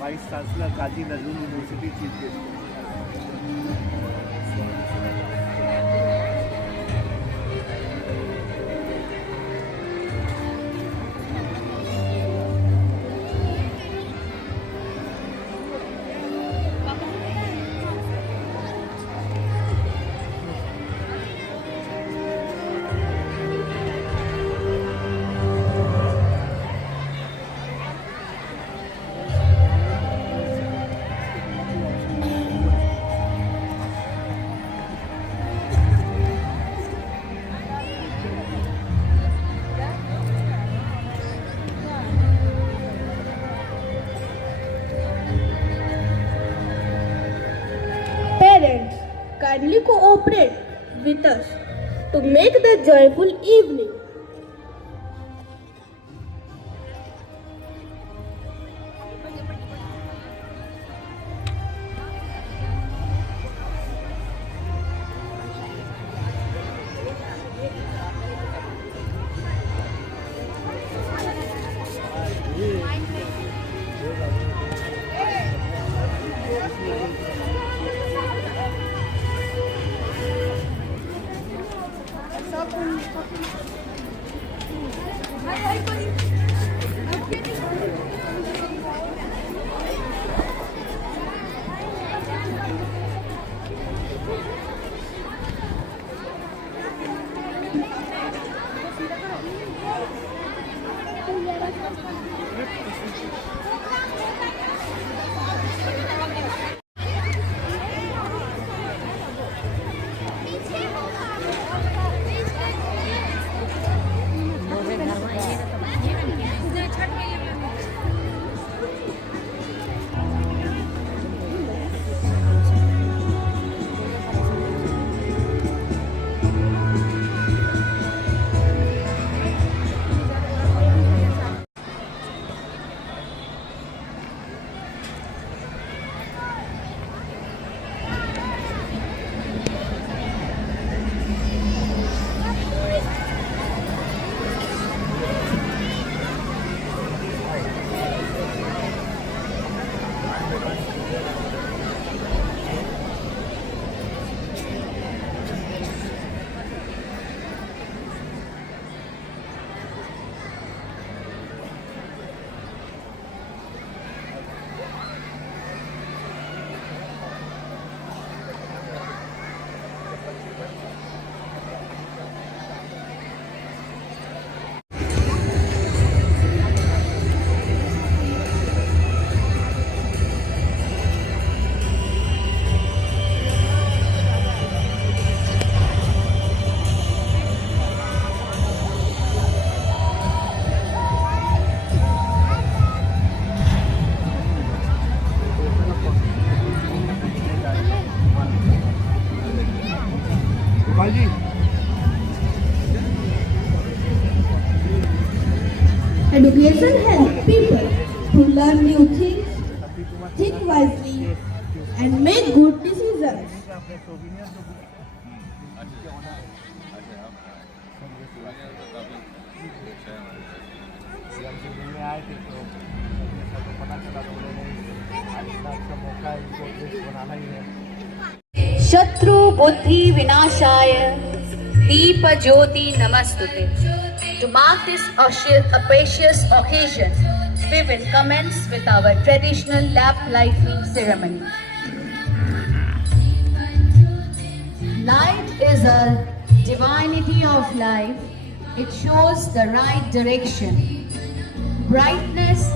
Vice chancellor Kazi Nazrul university chief guest. Parents, kindly cooperate with us to make the joyful evening. Education helps people to learn new things, think wisely, and make good decisions. शत्रु बुद्धि विनाशाय दीप ज्योति नमस्तुते. To mark this auspicious occasion, we will commence with our traditional lamp lighting ceremony. Light is a divinity of life. It shows the right direction. Brightness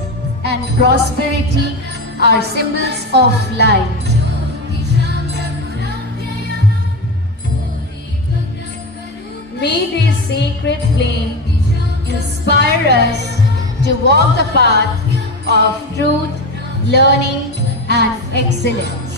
and prosperity are symbols of light. May this sacred flame inspire us to walk the path of truth, learning, and excellence.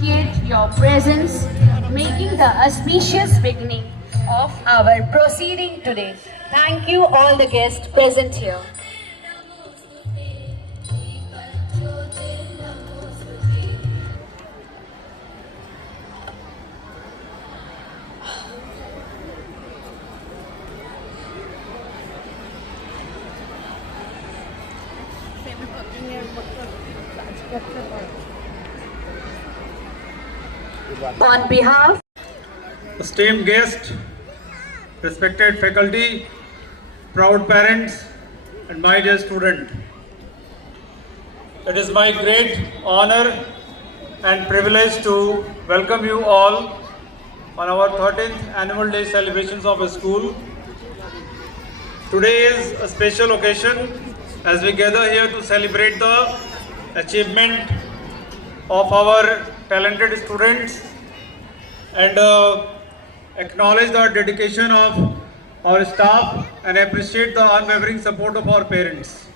Appreciate your presence, making the auspicious beginning of our proceeding today. Thank you all the guests present here. On behalf esteemed guests, respected faculty, proud parents, and my dear student, it is my great honor and privilege to welcome you all on our 13th annual day celebrations of a school. Today is a special occasion as we gather here to celebrate the achievement of our talented students and acknowledge the dedication of our staff and appreciate the unwavering support of our parents.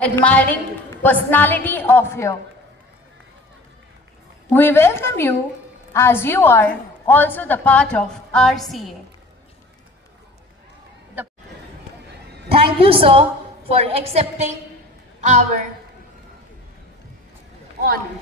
Admiring personality of here. We welcome you as you are also the part of RCA. Thank you, sir, for accepting our honor.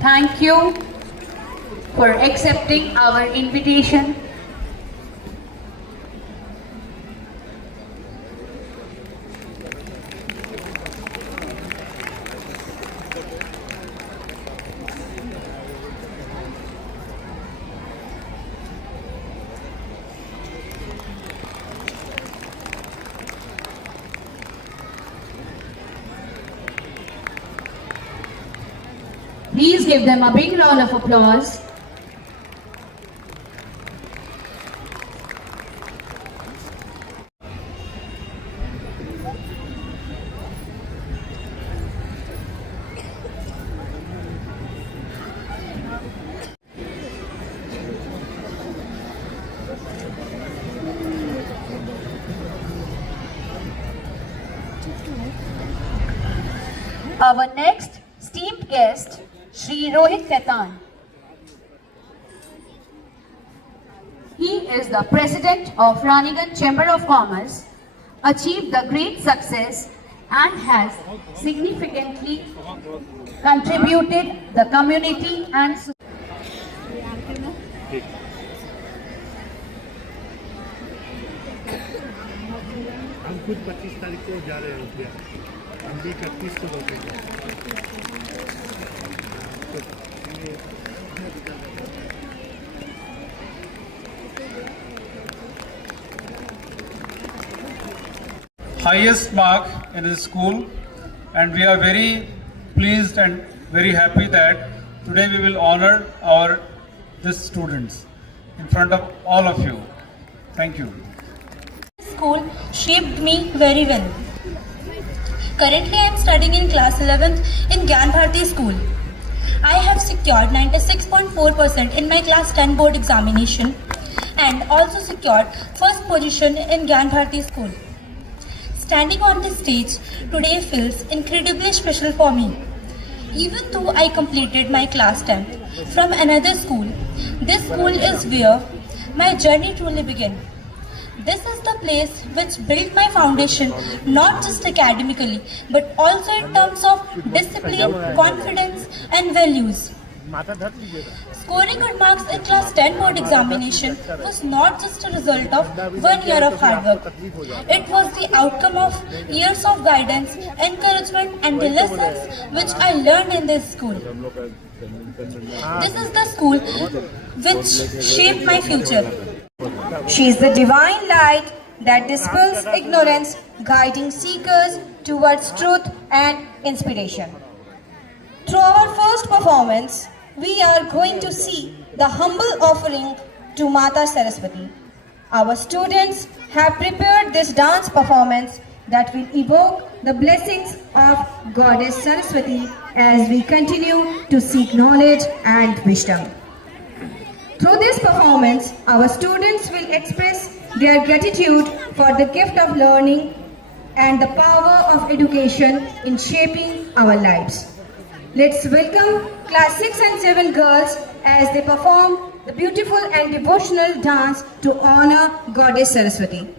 Thank you for accepting our invitation. Please give them a big round of applause. Our next esteemed guest, Shri Rohit Khaitan. He is the president of Raniganj Chamber of Commerce, achieved the great success and has significantly contributed the community and हम खुद 25 तारीख को जा रहे हैं उद्या हम भी 31 को लौटेंगे highest mark in his school, and we are very pleased and very happy that today we will honor our these students in front of all of you. Thank you. School shaped me very well. Currently, I am studying in class 11th in Gyan Bharati School. I have secured 96.4% in my class 10 board examination and also secured first position in Gyan Bharati School. Standing on this stage today feels incredibly special for me. Even though I completed my class 10th from another school, this school is where my journey truly began. This is the place which built my foundation not just academically but also in terms of discipline, confidence and values. Scoring good marks in class 10 board examination was not just a result of 1 year of hard work. It was the outcome of years of guidance, encouragement and the lessons which I learned in this school. This is the school which shaped my future. she is the divine light that dispels ignorance, guiding seekers towards truth and inspiration. Through our first performance, we are going to see the humble offering to Mata Saraswati. Our students have prepared this dance performance that will evoke the blessings of Goddess Saraswati as we continue to seek knowledge and wisdom. Through this performance, our students will express their gratitude for the gift of learning and the power of education in shaping our lives. Let's welcome class 6 and 7 girls as they perform the beautiful and devotional dance to honor Goddess Saraswati.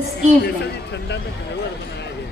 this evening. ठंडा में driver बनाया गया।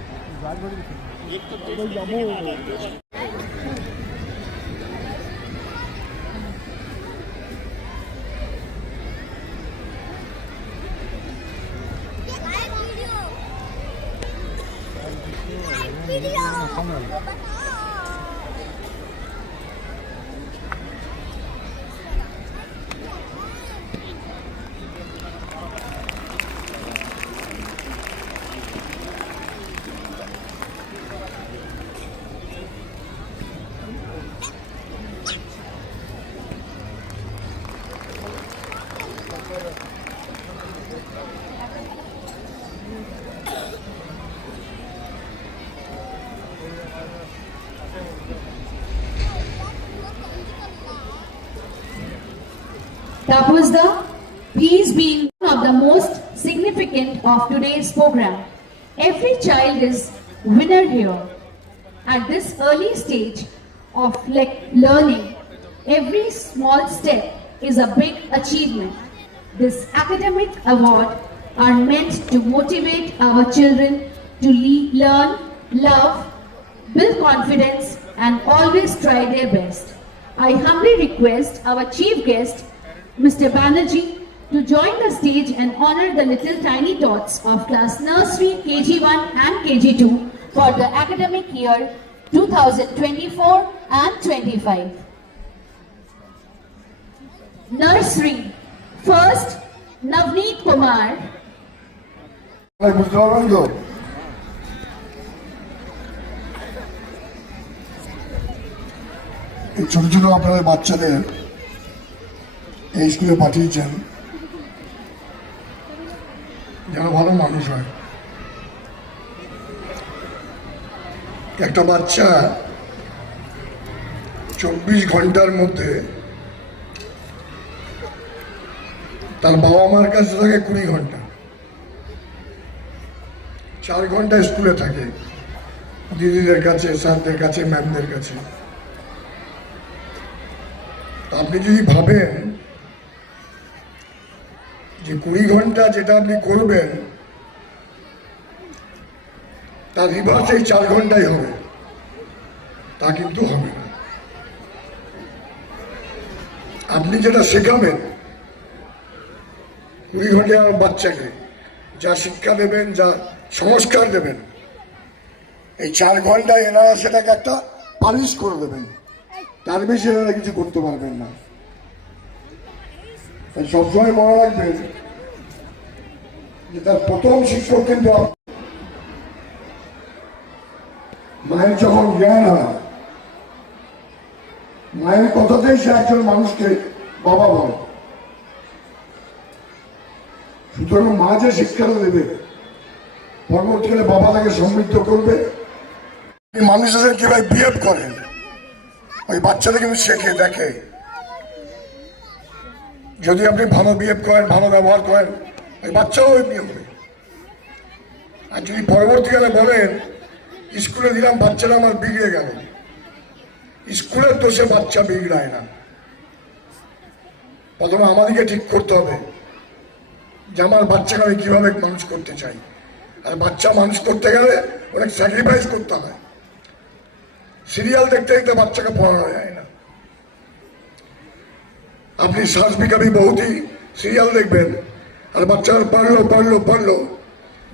That was the peace being one of the most significant of today's program. Every child is winner here. At this early stage of learning, every small step is a big achievement. This academic award are meant to motivate our children to learn, love, build confidence and always try their best. I humbly request our chief guest, Mr. Banerjee, to join the stage and honor the little tiny tots of class nursery KG1 and KG2 for the academic year 2024 and 25. Nursery, first Navneet Kumar. বুঝতে পারবেন তো এই ছোট ছোট আপনাদের বাচ্চাদের এই স্কুলে পাঠিয়েছেন যেন ভালো মানুষ হয়। একটা বাচ্চা 24 ঘন্টার মধ্যে তার বাবা মার কাছে থাকে 20 ঘন্টা, 4 ঘন্টা স্কুলে থাকে দিদিদের কাছে, স্যারদের কাছে, ম্যামদের কাছে। আপনি যদি ভাবেন যে 20 ঘন্টা যেটা আপনি করবেন তার রিভার্স এই 4 ঘন্টাই হবে, তা কিন্তু হবে না। আপনি যেটা শেখাবেন 20 ঘন্টায় আমার বাচ্চাকে যা শিক্ষা দেবেন, যা সংস্কার দেবেন, এই 4 ঘন্টায় এনারা সেটাকে একটা পালিশ করে দেবেন, তার বেশি এনারা কিছু করতে পারবেন না। তাই সবসময় মনে রাখবেন যে তার প্রথম শিক্ষক কিন্তু মায়ের যখন জ্ঞান হয়, মায়ের কথাতেই সে একজন মানুষকে বাবা বলে। সুতরাং মা যে শিক্ষাটা দেবে, পরবর্তীকালে বাবা তাকে সমৃদ্ধ করবে। মানুষদের কিভাবে বিহেভ করেন ওই বাচ্চারা কিন্তু শেখে, দেখে। যদি আপনি ভালো বিহেভ করেন, ভালো ব্যবহার করেন, ওই বাচ্চাও ওই নিয়ম হবে। আর যদি পরবর্তীকালে বলেন স্কুলে দিলাম বাচ্চারা আমার বিগড়ে গেল, স্কুলের দোষে বাচ্চা বিগড়ায় না। প্রথমে আমাদেরকে ঠিক করতে হবে যে আমার বাচ্চাকে আমি কীভাবে মানুষ করতে চাই। আর বাচ্চা মানুষ করতে গেলে অনেক স্যাক্রিফাইস করতে হয়। সিরিয়াল দেখতে দেখতে বাচ্চাকে পড়ানো যায় না। আপনি সাস ভি কভি বহুতই সিরিয়াল দেখবেন আর বাচ্চারা পড়লো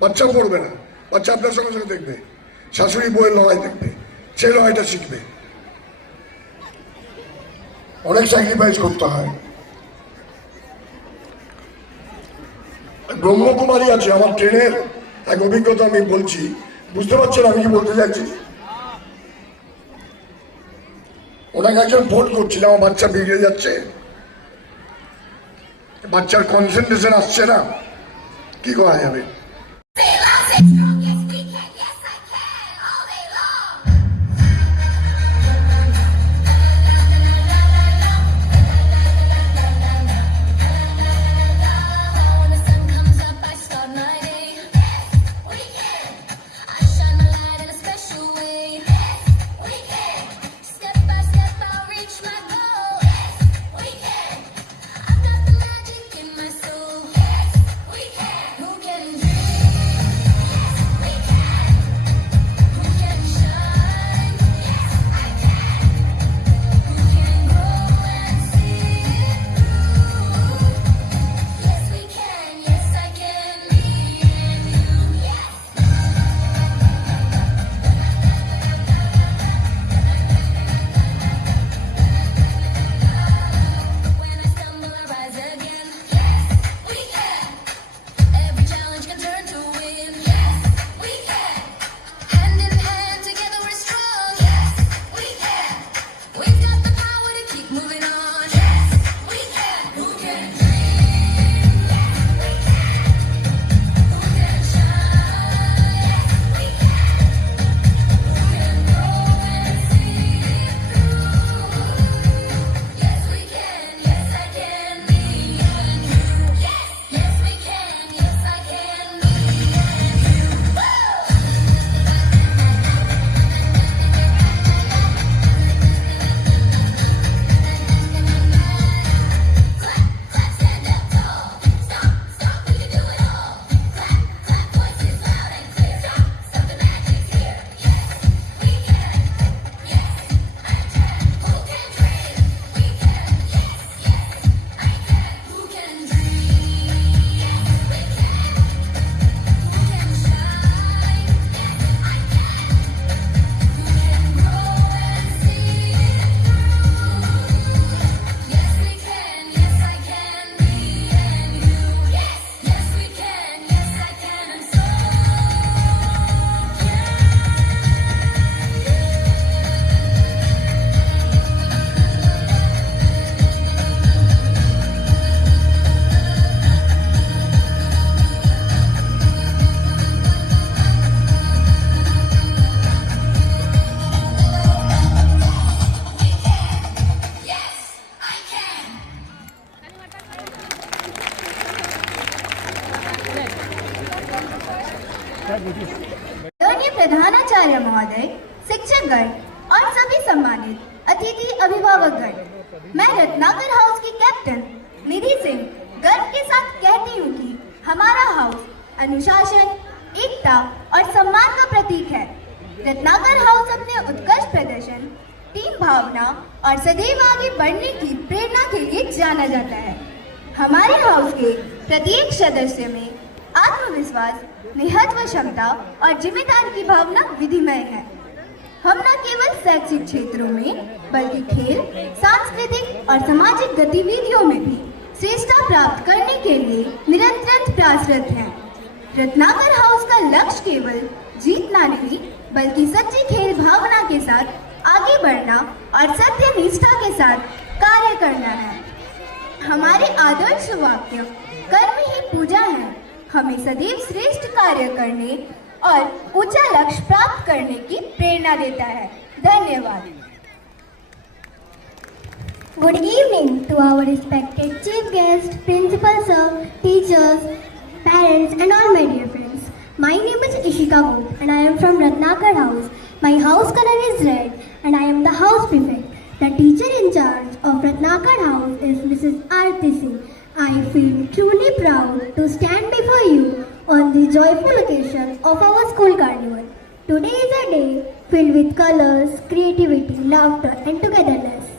বাচ্চা পড়বে না, বাচ্চা আপনার সঙ্গে সঙ্গে দেখবে, শাশুড়ি বইয়ের লড়াই দেখবে, সেই লড়াইটা শিখবে। অনেক স্যাক্রিফাইস করতে হয়। ব্রহ্মকুমারী আছে, আমার ট্রেনের এক অভিজ্ঞতা আমি বলছি, বুঝতে পারছেন আমি কি বলতে চাইছি? ওনাকে একজন ফোন করছিল, আমার বাচ্চা বিগড়ে যাচ্ছে, বাচ্চার কনসেন্ট্রেশন আসছে না, কি করা যাবে? आदरणीय प्रधानाचार्य महोदय, शिक्षकगण और सभी सम्मानित अतिथि अभिभावकगण, मैं रत्नाकर हाउस की कैप्टन निधि सिंह गर्व के साथ कहती हूँ कि हमारा हाउस अनुशासन, एकता और सम्मान का प्रतीक है। रत्नाकर हाउस अपने उत्कृष्ट प्रदर्शन, टीम भावना और सदैव आगे बढ़ने की प्रेरणा के लिए जाना जाता है। हमारे हाउस के प्रत्येक सदस्य में आत्मविश्वास, निहत्व क्षमता और जिम्मेदारी की भावना विधिमय है। हम न केवल शैक्षिक क्षेत्रों में बल्कि खेल, सांस्कृतिक और सामाजिक गतिविधियों में भी श्रेष्ठता प्राप्त करने के लिए निरंतर प्रयासरत हैं। रत्नाकर हाउस का लक्ष्य केवल जीतना नहीं बल्कि सच्ची खेल भावना के साथ आगे बढ़ना और सत्य निष्ठा के साथ कार्य करना है। हमारे आदर्श वाक्य कर्म ही पूजा है, हमें सदैव श्रेष्ठ कार्य करने और ऊंचा लक्ष्य प्राप्त करने की प्रेरणा देता है। धन्यवाद। Good evening to our respected chief guest, principal sir, teachers, parents and all my dear friends. My name is Ishika Bhoot and I am from Ratnakar House. My house color is red and I am the house prefect. The teacher in charge of Ratnakar House is Mrs. Aarti Singh. I feel truly proud to stand before you on the joyful occasion of our school carnival. Today is a day filled with colors, creativity, laughter, and togetherness.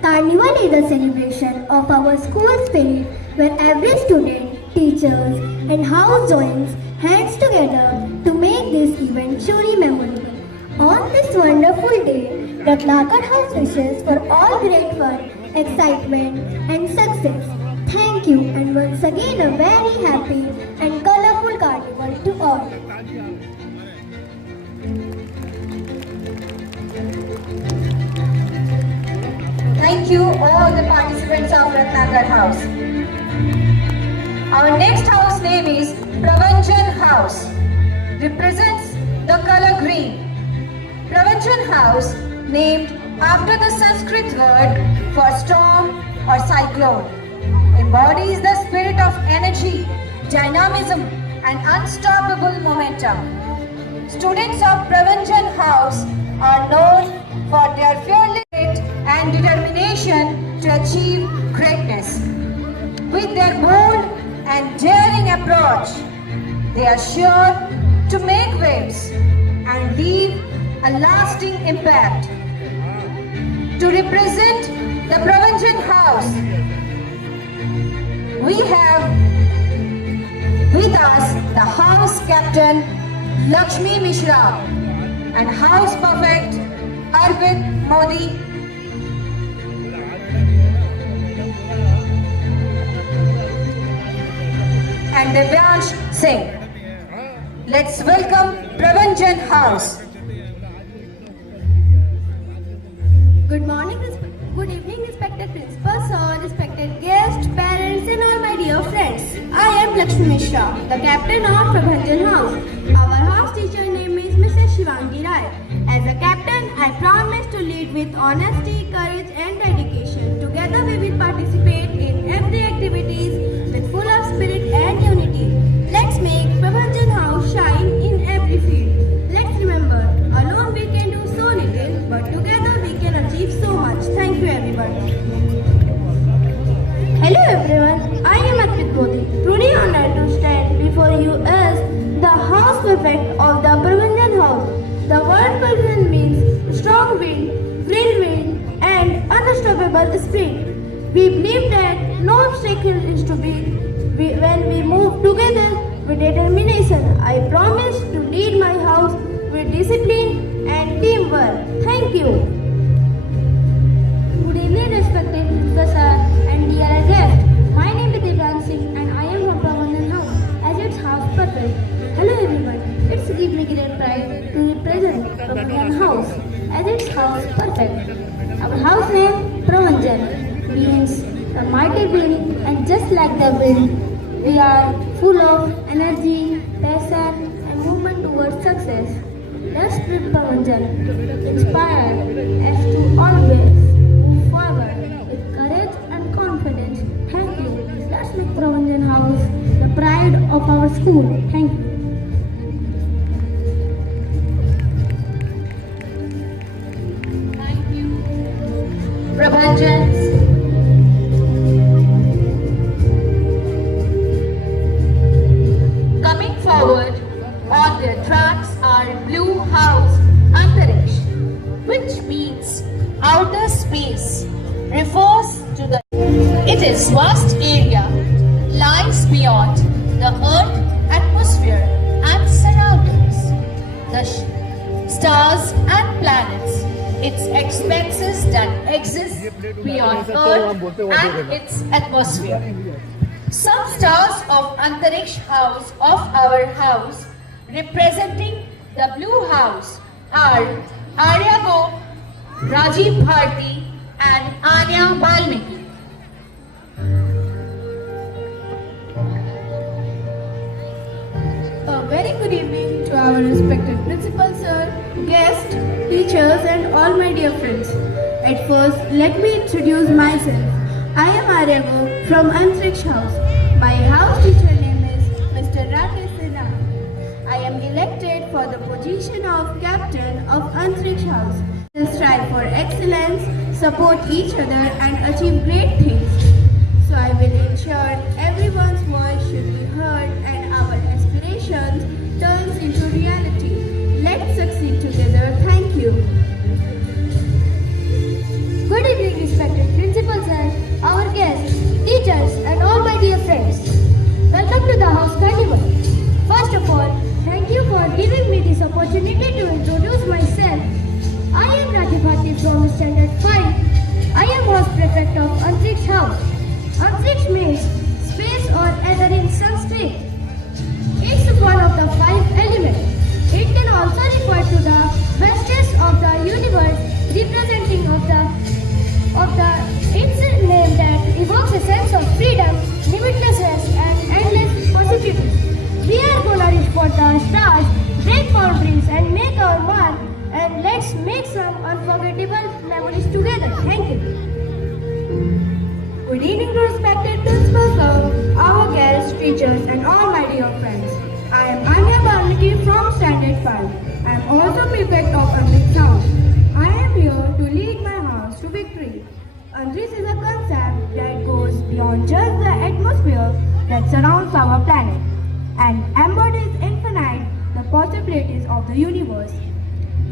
Carnival is a celebration of our school spirit where every student, teachers, and house joins hands together to make this event truly memorable. On this wonderful day, Ratnakar House wishes for all great fun, excitement, and success. Thank you, and once again a very happy and colorful carnival to all. Thank you all the participants of Ratnakar House. Our next house name is Pravanjan House. Represents the color green. Pravanjan House, named after the Sanskrit word for storm or cyclone, embodies the spirit of energy, dynamism, and unstoppable momentum. Students of Pravanjan House are known for their fearless spirit and determination to achieve greatness. With their bold and daring approach, they are sure to make waves and leave a lasting impact. To represent the Pravanjan House, we have with us the house captain Lakshmi Mishra and house prefect Arvind Modi. And Devyansh Singh. Let's welcome Pravanjan House. Good evening, respected principal sir, respected guests, parents, and all my dear friends. I am Lakshmi Mishra, the captain of Pravanjan House. Our house teacher name is Mrs. Shivangi Rai. As a captain, I promise to lead with honesty, courage, and dedication. Together, we will participate in every activities with full of spirit and unity. Let's make Pravanjan House shine in every field. Let's remember, alone we can do so little, but together we can achieve so much. Thank you, everyone. Hello, everyone. I am Arvind Modi. Truly honored to stand before you as the house prefect of the Pravanjan House. The word Pravanjan means strong wind, free wind, and unstoppable spirit. We believe that no obstacle is to beat when we move together with determination. I promise to lead my house with discipline and teamwork. Thank you. Good evening, respected professor and dear guests. My name is Devyansh Singh and I am from Pravanjan House as its house perfect. Hello everyone. It's give me great pride to represent Pravanjan House as its house perfect. Our house name Pravanjan means a mighty wind, and just like the wind, we are full of energy, passion, and movement towards success. Let's spread Pravanjan, inspire us to always move forward with courage and confidence. Thank you. Let's make Pravanjan House the pride of our school. Thank you. Pravanjans. Coming forward on their tracks are Blue House Antariksh, which means outer space, refers to the it is vast area lies beyond the Earth atmosphere and surroundings, the stars and planets, its expanses that exist beyond Earth and its atmosphere. Some stars of Antariksh House of our house representing the Blue House are Aryago, Rajiv Bharti and Anya Balmiki. A very good evening to our respected principal sir, guests, teachers and all my dear friends. At first, let me introduce myself. I am Aryago from Antariksh House. My house teacher name is Mr. Rakesh Sinha. I am elected for the position of captain of Antariksh House. We will strive for excellence, support each other and achieve great things. So I will ensure everyone's voice should be heard and our aspirations turns into reality. Let's succeed. succeed together. Thank you. Good evening, respected principal sir, our guests, teachers, and all my dear friends. Welcome to the House Carnival. First of all, thank you for giving me this opportunity to introduce myself. I am Rajabhati from Standard 5. I am house prefect of Antriksh House. Antriksh means space or ether in Sanskrit. It's one of the 5 elements. It can also refer to the vastness of the universe, representing of the it's a name that evokes a sense of freedom, limitlessness, and endless possibilities. We are gonna reach for the stars, break boundaries, and make our mark. And let's make some unforgettable memories together. Thank you. Good evening, respected principal sir, our guests, teachers, and all my dear friends. I am Anya Balmiki from Standard 5. I am also prefect of Antriksh House. I am here to lead my house to victory. Antriksh is a concept that goes beyond just the atmosphere that surrounds our planet and embodies infinite the possibilities of the universe.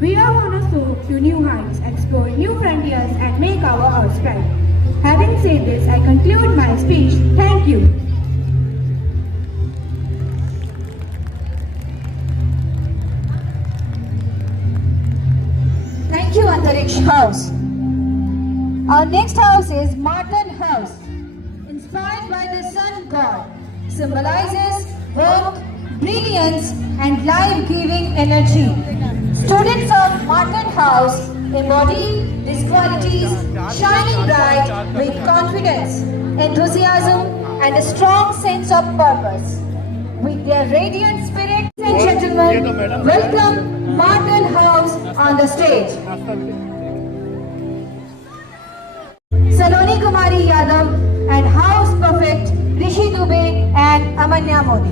We are on a soar to new heights, explore new frontiers, and make our earth bright. Having said this, I conclude my speech. Thank you. Thank you, Antariksh House. Our next house is Martin House, inspired by the sun god, symbolizes warmth, brilliance, and life-giving energy. Students of Martin House embody these qualities, shining bright with confidence, enthusiasm, and a strong sense of purpose. With their radiant spirit and gentlemen, welcome Martin House on the stage. Saloni Kumari Yadav and House Prefect Rishi Dubey and Amanya Modi.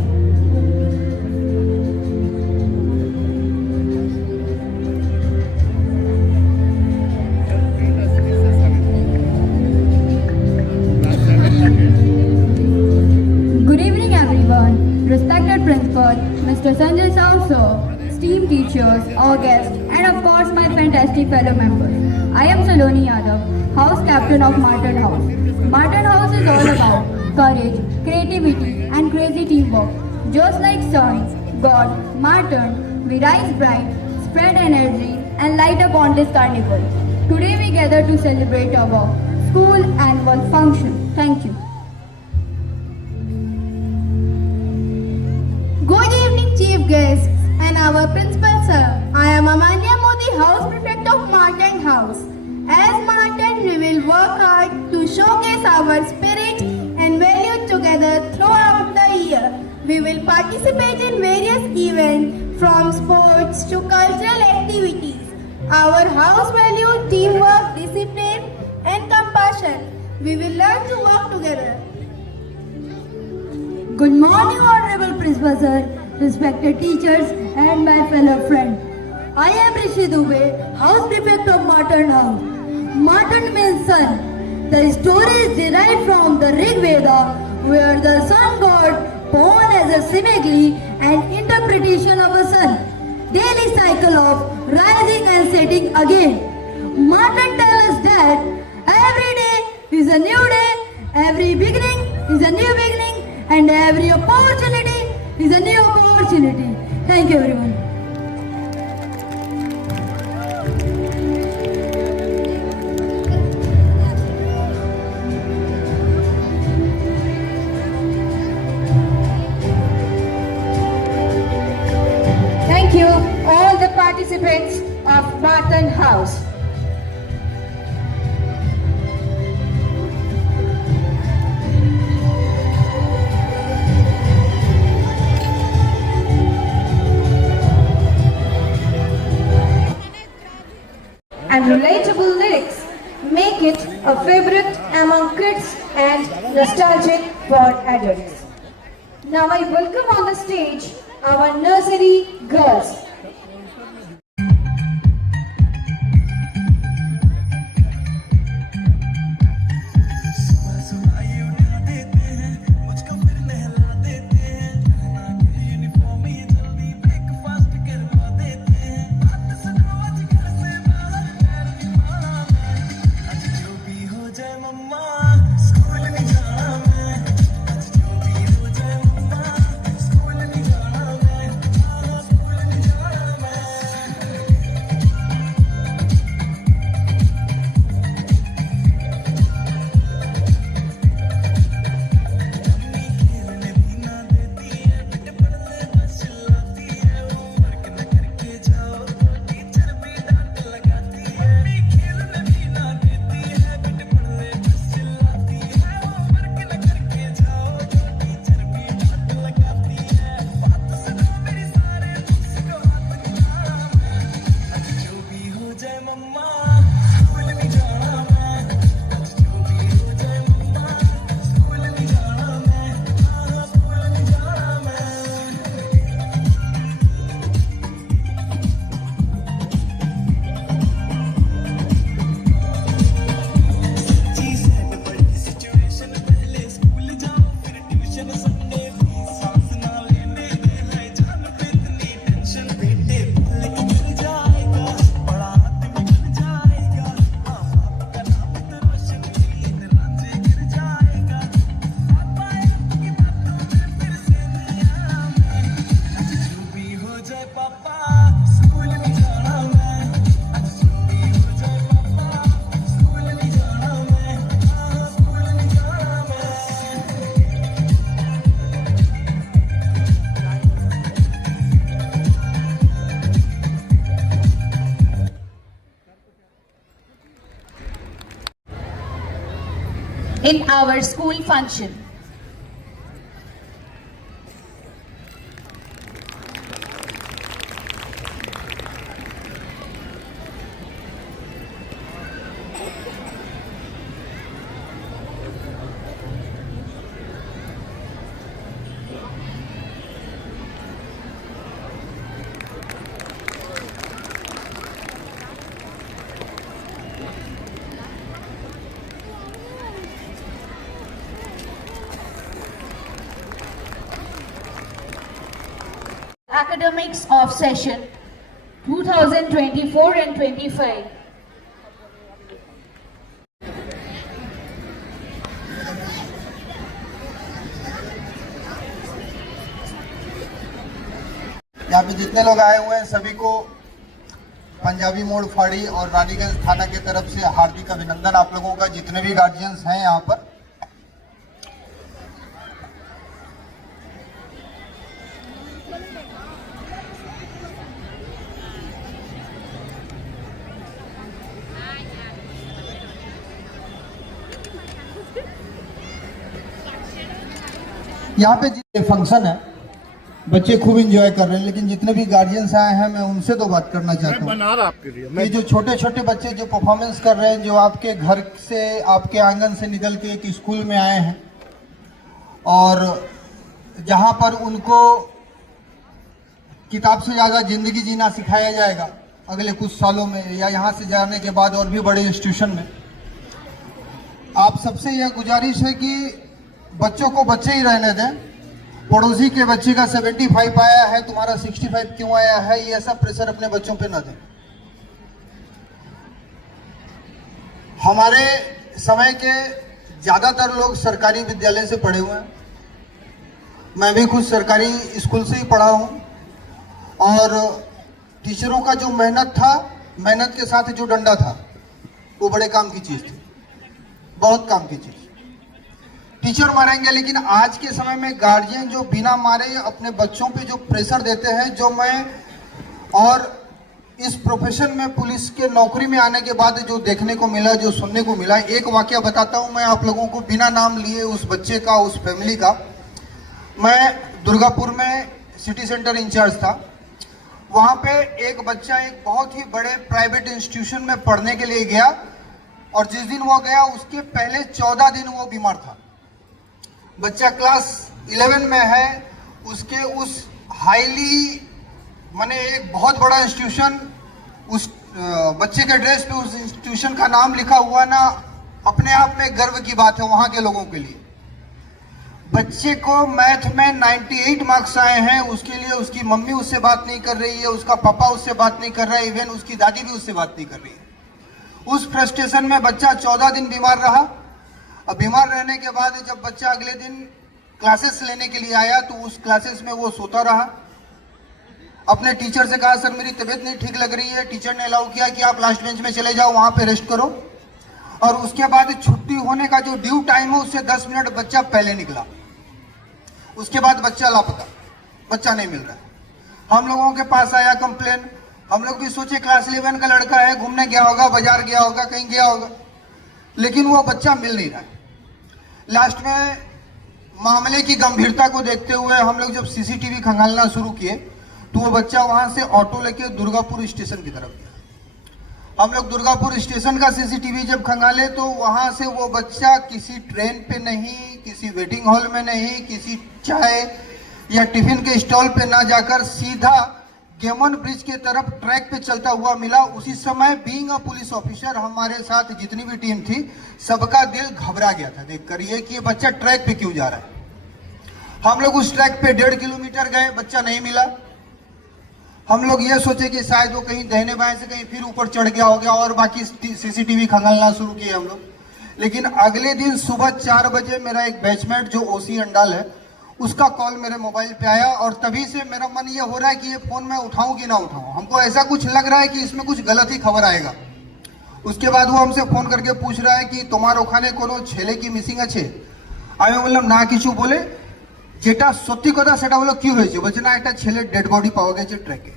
Good evening, everyone. Respected Principal, Mr. Sanjay Saunso, esteemed teachers, our guests, and of course my fantastic fellow members. I am Saloni Yadav, House Captain of Martin House. Martin House is all about courage, creativity, and crazy teamwork. Just like sun, God, Martin, we rise bright, spread energy, and light up on this carnival. Today we gather to celebrate our school annual function. Thank you. Good evening, Chief Guests and our Principal Sir. I am Amanya Modi, House Prefect of Martin House. As Martin, we will work hard to showcase our spirit and values together throughout the year. We will participate in various events from sports to cultural activities. Our house values teamwork, discipline, and compassion. We will learn to work together. Good morning, Honorable Principal Sir, respected teachers, and my fellow friends. I am Rishi Dubey, House Prefect of Martin House. Martin means sun. The story is derived from the Rig Veda, where the sun god born as a simile and interpretation of a sun, daily cycle of rising and setting again. Martin tells us that every day is a new day, every beginning is a new beginning, and every opportunity is a new opportunity. Thank you, everyone. Thank you, all the participants of Martin House. And relatable lyrics make it a favorite among kids and nostalgic for adults. Now I welcome on the stage our nursery girls. in our school function. Academics of session 2024 and 25. यहाँ पे जितने लोग आए हुए हैं सभी को पंजाबी मोड़ फाड़ी और रानीगंज थाना की तरफ से हार्दिक अभिनंदन। आप लोगों का जितने भी गार्जियंस हैं यहाँ पर, यहाँ पे जितने फंक्शन है बच्चे खूब एंजॉय कर रहे हैं, लेकिन जितने भी गार्जियंस आए हैं मैं उनसे तो बात करना चाहता हूँ। आपके लिए ये जो छोटे छोटे बच्चे जो परफॉर्मेंस कर रहे हैं, जो आपके घर से आपके आंगन से निकल के एक स्कूल में आए हैं और जहाँ पर उनको किताब से ज़्यादा जिंदगी जीना सिखाया जाएगा अगले कुछ सालों में या यहाँ से जाने के बाद और भी बड़े इंस्टीट्यूशन में। आप सबसे यह गुजारिश है कि बच्चों को बच्चे ही रहने दें। पड़ोसी के बच्चे का 75 आया है, तुम्हारा 65 क्यों आया है, ये सब प्रेशर अपने बच्चों पे न दें। हमारे समय के ज्यादातर लोग सरकारी विद्यालय से पढ़े हुए हैं, मैं भी खुद सरकारी स्कूल से ही पढ़ा हूं और टीचरों का जो मेहनत था, मेहनत के साथ जो डंडा था, वो बड़े काम की चीज थी, बहुत काम की चीज। टीचर मारेंगे, लेकिन आज के समय में गार्जियन जो बिना मारे अपने बच्चों पे जो प्रेशर देते हैं, जो मैं और इस प्रोफेशन में पुलिस के नौकरी में आने के बाद जो देखने को मिला, जो सुनने को मिला, एक वाकया बताता हूं मैं आप लोगों को बिना नाम लिए उस बच्चे का, उस फैमिली का। मैं दुर्गापुर में सिटी सेंटर इंचार्ज था। वहां पे एक बच्चा एक बहुत ही बड़े प्राइवेट इंस्टीट्यूशन में पढ़ने के लिए गया और जिस दिन वो गया उसके पहले 14 दिन वो बीमार था। बच्चा क्लास 11 में है, उसके उस हाईली माने एक बहुत बड़ा इंस्टीट्यूशन, उस बच्चे के ड्रेस पे उस इंस्टीट्यूशन का नाम लिखा हुआ ना, अपने आप में गर्व की बात है वहां के लोगों के लिए। बच्चे को मैथ में 98 मार्क्स आए हैं, उसके लिए उसकी मम्मी उससे बात नहीं कर रही है, उसका पापा उससे बात नहीं कर रहा है, इवन उसकी दादी भी उससे बात नहीं कर रही है। उस फ्रस्ट्रेशन में बच्चा 14 दिन बीमार रहा। अब बीमार रहने के बाद जब बच्चा अगले दिन क्लासेस लेने के लिए आया तो उस क्लासेस में वो सोता रहा। अपने टीचर से कहा, सर मेरी तबीयत नहीं ठीक लग रही है। टीचर ने अलाउ किया कि आप लास्ट बेंच में चले जाओ, वहां पे रेस्ट करो। और उसके बाद छुट्टी होने का जो ड्यू टाइम है उससे 10 मिनट बच्चा पहले निकला। उसके बाद बच्चा लापता, बच्चा नहीं मिल रहा। हम लोगों के पास आया कंप्लेन। हम लोग भी सोचे क्लास 11 का लड़का है, घूमने गया होगा, बाजार गया होगा, कहीं गया होगा, लेकिन वो बच्चा मिल नहीं रहा। लास्ट में मामले की गंभीरता को देखते हुए हम लोग जब सीसीटीवी खंगालना शुरू किए तो वो बच्चा वहां से ऑटो लेके दुर्गापुर स्टेशन की तरफ गया। हम लोग दुर्गापुर स्टेशन का सीसीटीवी जब खंगाले तो वहां से वो बच्चा किसी ट्रेन पे नहीं, किसी वेटिंग हॉल में नहीं, किसी चाय या टिफिन के स्टॉल पे ना जाकर सीधा गेमन ब्रिज के तरफ ट्रैक पे चलता हुआ मिला। उसी समय बीइंग अ पुलिस ऑफिसर हमारे साथ जितनी भी टीम थी सबका दिल घबरा गया था देख कर ये कि ये बच्चा ट्रैक पे क्यों जा रहा है। हम लोग उस ट्रैक पे 1.5 किलोमीटर गए, बच्चा नहीं मिला। हम लोग ये सोचे कि शायद वो कहीं दाहिने बाएं से कहीं फिर ऊपर चढ़ गया हो गया और बाकी सीसीटीवी खंगालना शुरू किए हम लोग। लेकिन अगले दिन सुबह 4 बजे मेरा एक बैचमेट जो ओसी अंडाल है उसका कॉल मेरे मोबाइल पे आया और तभी से मेरा मन ये हो रहा है कि ये फोन मैं उठाऊं कि ना उठाऊं। हमको ऐसा कुछ लग रहा है कि इसमें कुछ गलत ही खबर आएगा। उसके बाद वो हमसे फोन करके पूछ रहा है कि तुम्हार ओखाने कोनो छेले की मिसिंग আছে। আমি বললাম না কিছু, বলে যেটা সত্যি কথা সেটা হলো কি হয়েছে, বলছে না একটা ছেলের ডেড বডি পাওয়া গেছে ट्रैके।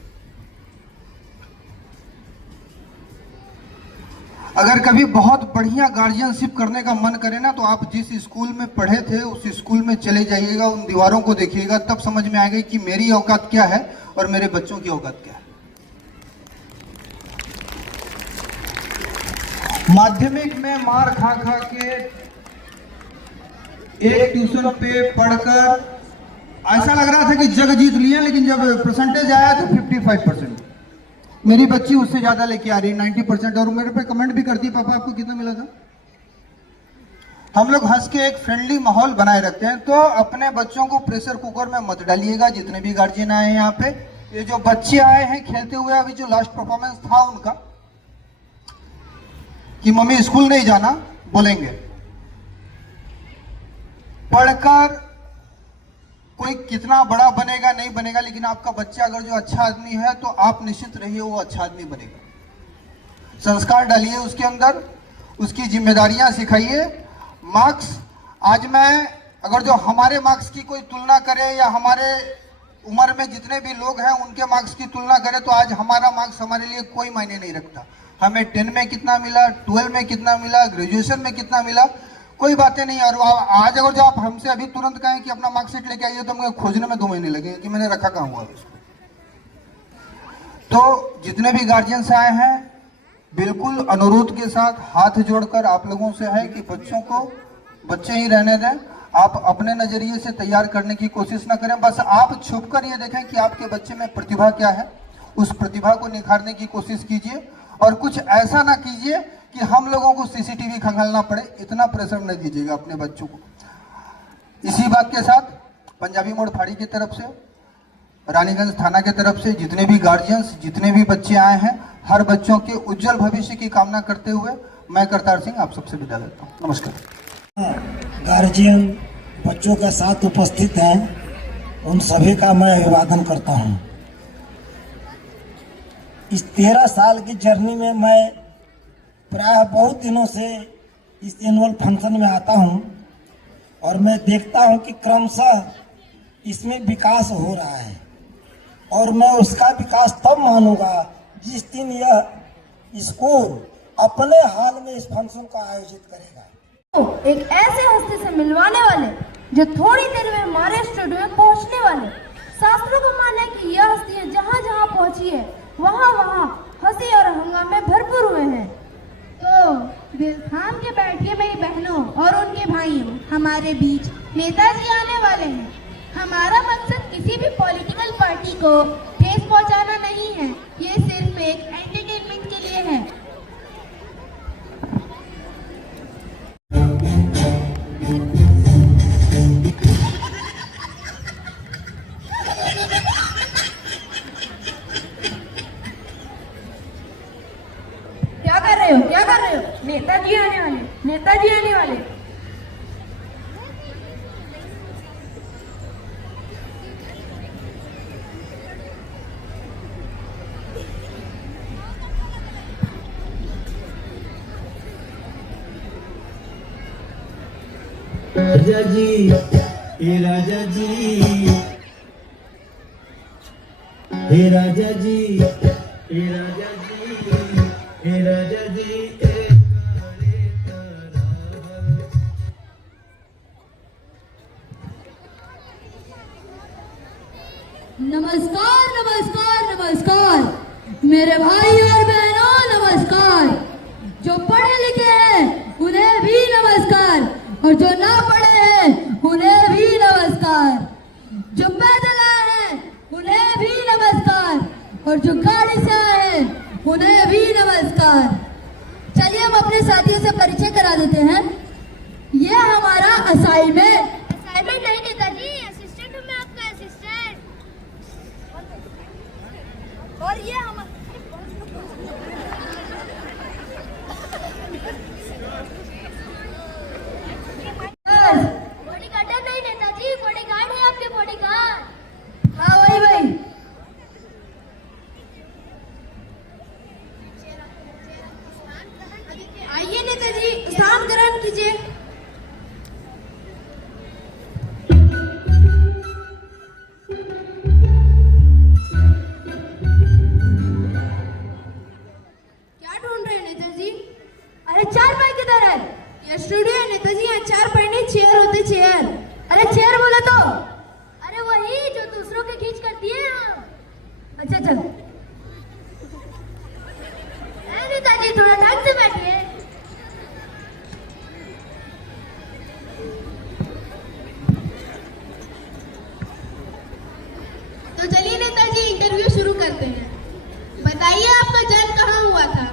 अगर कभी बहुत बढ़िया गार्जियनशिप करने का मन करे ना तो आप जिस स्कूल में पढ़े थे उस स्कूल में चले जाइएगा, उन दीवारों को देखिएगा, तब समझ में आएगा कि मेरी औकात क्या है और मेरे बच्चों की औकात क्या है। माध्यमिक में मार खा खा के एक ट्यूशन पे पढ़कर ऐसा लग रहा था कि जग जीत लिया, लेकिन जब परसेंटेज आया तो 55%। मेरी बच्ची उससे ज्यादा लेके आ रही है 90%। और मेरे पे कमेंट भी करती है पापा आपको कितना मिला था। हम लोग हंस के एक फ्रेंडली माहौल बनाए रखते हैं। तो अपने बच्चों को प्रेशर कुकर में मत डालिएगा। जितने भी गार्जियन आए हैं यहाँ पे, ये जो बच्चे आए हैं खेलते हुए, अभी जो लास्ट परफॉर्मेंस था उनका कि मम्मी स्कूल नहीं जाना बोलेंगे, पढ़कर कोई कितना बड़ा बनेगा नहीं बनेगा, लेकिन आपका बच्चा अगर जो अच्छा आदमी है तो आप निश्चित रहिए वो अच्छा आदमी बनेगा। संस्कार डालिए उसके अंदर, उसकी जिम्मेदारियां सिखाइए। मार्क्स, आज मैं अगर जो हमारे मार्क्स की कोई तुलना करे या हमारे उम्र में जितने भी लोग हैं उनके मार्क्स की तुलना करे तो आज हमारा मार्क्स हमारे लिए कोई मायने नहीं रखता। हमें 10 में कितना मिला, 12 में कितना मिला, ग्रेजुएशन में कितना मिला, कोई बातें नहीं। और आज अगर जो आप हमसे अभी तुरंत कहें कि अपना मार्कशीट लेके आइए तो मुझे खोजने में 2 महीने लगेंगे कि मैंने रखा कहाँ हुआ उसको। तो जितने भी गार्जियंस आए हैं बिल्कुल अनुरोध के साथ हाथ जोड़कर आप लोगों से है कि बच्चों को बच्चे ही रहने दें। आप अपने नजरिए से तैयार करने की कोशिश ना करें। बस आप छुपकर ये देखें कि आपके बच्चे में प्रतिभा क्या है, उस प्रतिभा को निखारने की कोशिश कीजिए। और कुछ ऐसा ना कीजिए कि हम लोगों को सीसीटीवी खंगालना पड़े, इतना प्रेशर न दीजिएगा अपने बच्चों को। इसी बात के साथ पंजाबी मोड़ फाड़ी की तरफ से, रानीगंज थाना की तरफ से जितने भी गार्जियंस, जितने भी बच्चे आए हैं, हर बच्चों के उज्जवल भविष्य की कामना करते हुए मैं करतार सिंह आप सबसे विदा लेता हूँ। नमस्कार। गार्जियन बच्चों के साथ उपस्थित हैं, उन सभी का मैं अभिवादन करता हूँ। इस 13 साल की जर्नी में मैं प्रायः बहुत दिनों से इस एनुअल फंक्शन में आता हूं और मैं देखता हूं कि क्रमशः इसमें विकास हो रहा है और मैं उसका विकास तब मानूंगा जिस दिन यह स्कूल अपने हाल में इस फंक्शन का आयोजित करेगा। एक ऐसे हस्ती से मिलवाने वाले जो थोड़ी देर में हमारे स्टूडियो में पहुंचने वाले। शास्त्रों का मानना है कि यह हस्तियां जहां जहां पहुंची है वहां वहां हंसी और हंगामे भरपूर हुए हैं। तो दिल थाम के बैठिए मेरी बहनों और उनके भाइयों, हमारे बीच नेताजी आने वाले हैं। हमारा मकसद किसी भी पॉलिटिकल पार्टी को ठेस पहुंचाना नहीं है, ये सिर्फ एक एंटरटेनमेंट के लिए है। क्या कर रहे हो? नेताजी आने वाले, नेताजी आने वाले। राजा जी, हे राजा जी, हे राजा जी, हे राजा जी, हे राजा जी। नमस्कार नमस्कार नमस्कार मेरे भाई और बहनों, नमस्कार। नमस्कार। जो पढ़े लिखे हैं उन्हें भी नमस्कार, और जो ना पढ़े हैं उन्हें भी नमस्कार। जो पैदल आए हैं उन्हें भी नमस्कार, और जो गाड़ी से आए हैं उन्हें भी नमस्कार। चलिए हम अपने साथियों से परिचय करा देते हैं। ये हमारा असाइनमेंट नहीं नेताजी, असिस्टेंट हूँ मैं आपका असिस्टेंट। और ये बॉडीगार्ड नहीं नेताजी, बॉडीगार्ड है आपके बॉडीगार्ड। हाँ वही भाई। आइए नेताजी, स्थान ग्रहण कीजिए। क्या ढूंढ रहे हैं नेताजी? अरे चार पाई किधर है? ये स्टूडियो है नेताजी, यहाँ चार पाई नहीं चेयर होते, चेयर। अरे चेयर बोले तो? अरे वही जो दूसरों के खींच करती है। अच्छा चल। नेताजी थोड़ा ढंग से बैठिए। तो चलिए नेताजी इंटरव्यू शुरू करते हैं। बताइए आपका जन्म कहाँ हुआ था?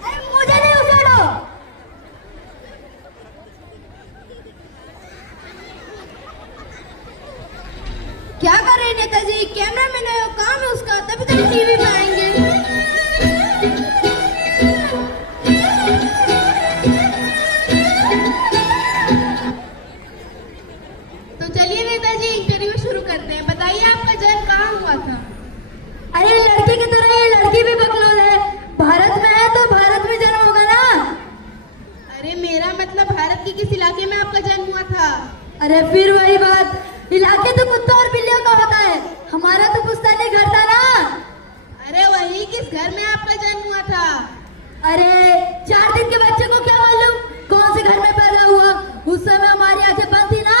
अरे मुझे नहीं उछालो। क्या कर रहे हैं नेताजी? कैमरा मैन है, काम है उसका, तभी तो टीवी में आएंगे। तो चलिए नेताजी इंटरव्यू शुरू करते हैं। बताइए आपका जन्म कहाँ हुआ था? अरे लड़की की तरह ये लड़की भी बकलोल है। भारत में है तो भारत में जन्म होगा ना। अरे मेरा मतलब भारत के किस इलाके में आपका जन्म हुआ था? अरे फिर वही बात, इलाके तो कुत्तों और बिल्लियों का होता है, हमारा तो पुश्तैनी घर था ना। अरे वही, किस घर में आपका जन्म हुआ था? अरे 4 दिन के बच्चे को क्या मालूम कौन से घर में पैदा हुआ? उस समय हमारी आंखें बंद थी ना।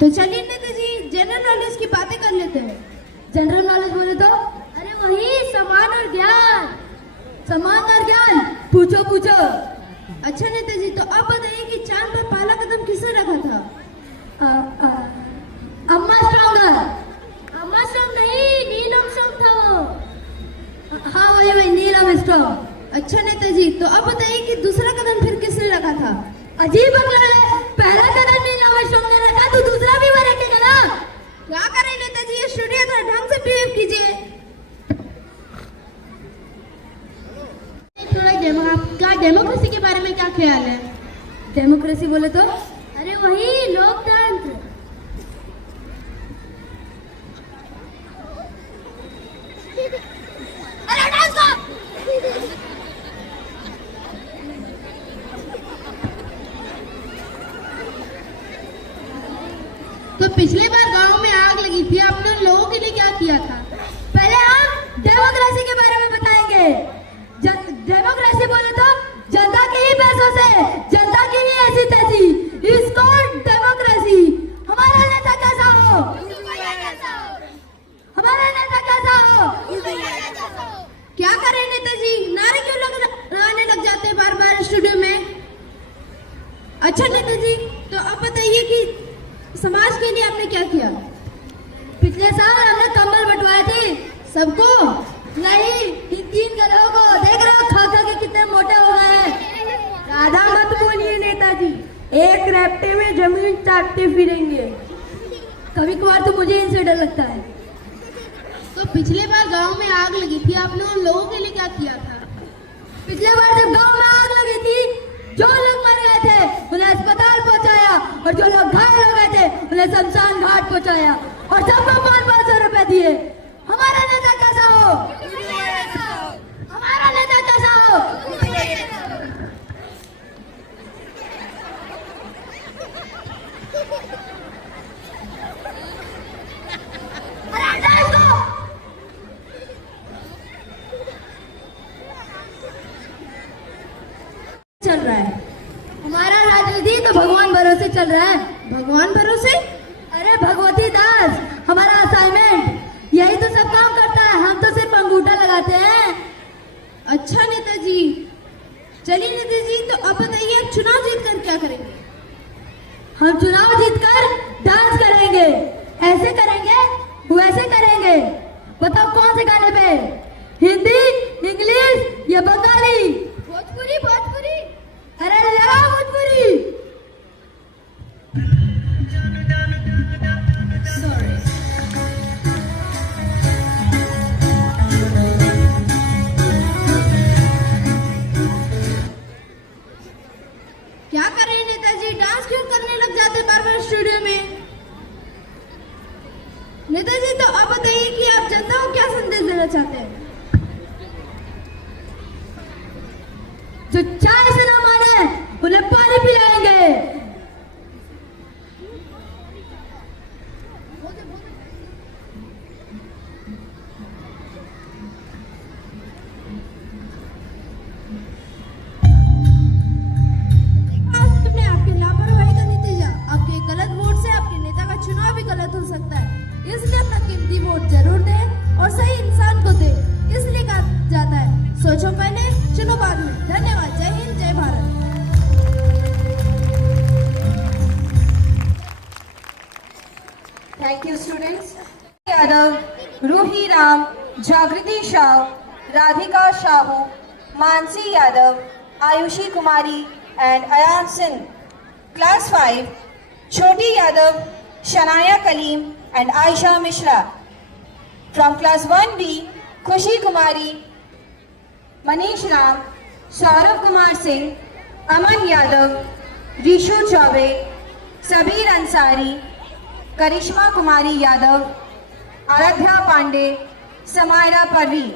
तो चलिए नेताजी जनरल नॉलेज की बातें कर लेते हैं। जनरल नॉलेज बोले तो? अरे वही समान और ज्ञान। समान और ज्ञान, पूछो पूछो। अच्छा नेताजी, तो आप बताइए कि चांद पर पहला कदम किसने रखा था? अम्मा स्ट्रॉन्गर। अम्मा स्ट्रॉन्ग नहीं, नील आर्मस्ट्रॉन्ग था वो। हाँ वही नील आर्मस्ट्रॉन्ग। अच्छा नेताजी, तो अब बताइए कि दूसरा कदम फिर किसने रखा था? अजीब अगला है, पहला कदम नील आर्मस्ट्रॉन्ग ने रखा तो दूसरा भी वो रखेगा ना। क्या करें नेताजी, ये स्टूडियो थोड़ा ढंग से बिहेव कीजिए। आपका डेमोक्रेसी के बारे में क्या ख्याल है? डेमोक्रेसी बोले तो? अरे वही लोकतंत्र। तो पिछले बार गांव में आग लगी थी, आपने उन लोगों के लिए क्या किया था? पहले हम डेमोक्रेसी के बारे में बताएंगे। डेमोक्रेसी बोले तो जनता के ही पैसों से जनता की ही ऐसी तैसी, इसको डेमोक्रेसी। हमारा नेता कैसा हो? हमारा नेता कैसा हो? क्या करें नेताजी, नारे क्यों लगाने लग जाते हैं बार बार स्टूडियो में? अच्छा नेताजी, तो आप बताइए कि समाज के लिए आपने क्या किया? पिछले साल हमने कंबल बंटवाए थे। सबको? नहीं, 3 घरों को। देख रहे हो खा खा के कितने मोटे हो गए हैं। राधा मत बोलिए नेताजी, एक रैप्टे में जमीन चाटते फिरेंगे। कभी कभार तो मुझे इनसे डर लगता है। तो पिछले बार गांव में आग लगी थी, आपने उन लोगों के लिए क्या किया था? पिछले बार जब गांव में आग लगी थी, जो लोग मर गए थे उन्हें अस्पताल पहुंचाया, और जो लोग घायल हो गए थे उन्हें शमशान घाट पहुंचाया, और सबको 500 रुपए दिए। हमारा नेता कैसा हो? हमारा नेता कैसा हो? रहा है? हमारा राजू जी तो भगवान भरोसे चल रहा है। भगवान भरोसे? अरे भगवती दास, हमारा असाइनमेंट यही तो सब काम करता है, हम तो सिर्फ अंगूठा लगाते हैं। अच्छा नेताजी, चलिए नेताजी, तो अब बताइए आप चुनाव जीतकर क्या करेंगे? हम चुनाव जीतकर डांस करेंगे। ऐसे करेंगे, वैसे करेंगे। बताओ कौन से गाने पे? हिंदी, इंग्लिश या बंगाली? भोजपुरी। भोजपुरी? अरे लगाओ भोजपुरी। क्या कर रहे हैं नेताजी? डांस क्यों करने लग जाते बार-बार स्टूडियो में? नेताजी, तो अब बताइए कि आप जनता को क्या संदेश देना चाहते हैं? जो चाय से ना माने उन्हें पानी पिलाएंगे। तुमने आपकी लापरवाही का नतीजा, आपके गलत वोट से आपके नेता का चुनाव भी गलत हो सकता है। इसलिए अपना कीमती वोट जरूर दें और सही इंसान को दें। इसलिए कहा जाता है, सोचो पहले, चुनो बाद में। धन्यवाद। जय हिंद, जय Bharat. Thank you, students. Yadav, Ruhi Ram, Jagriti Shah, Radhika Shahu, Mansi Yadav, Ayushi Kumari, and Ayan Singh. Class 5, Choti Yadav, Shanaya Kaleem, and Aisha Mishra. From Class 1B, Khushi Kumari, Manish Ram, Saurav Kumar Singh, Aman Yadav, Rishu Chaube, Sabir Ansari, Karishma Kumari Yadav, Aaradhya Pandey, Samaira Parveen.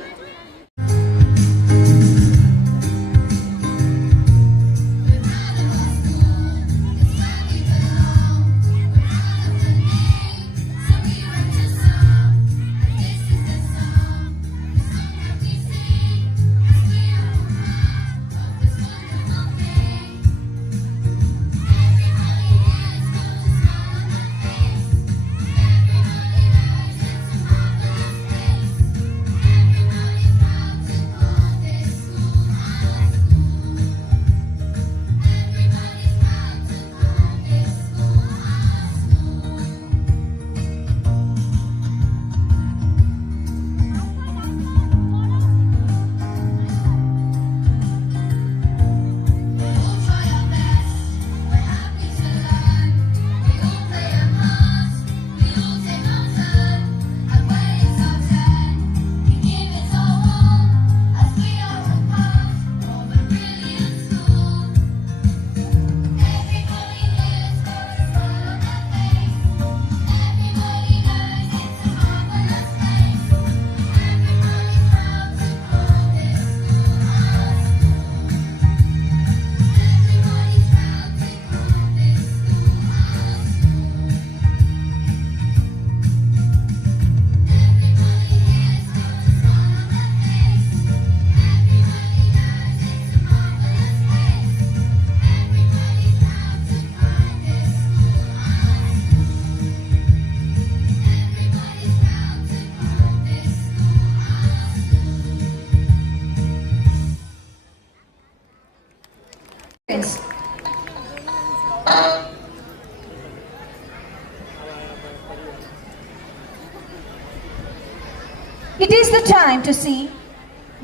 It is the time to see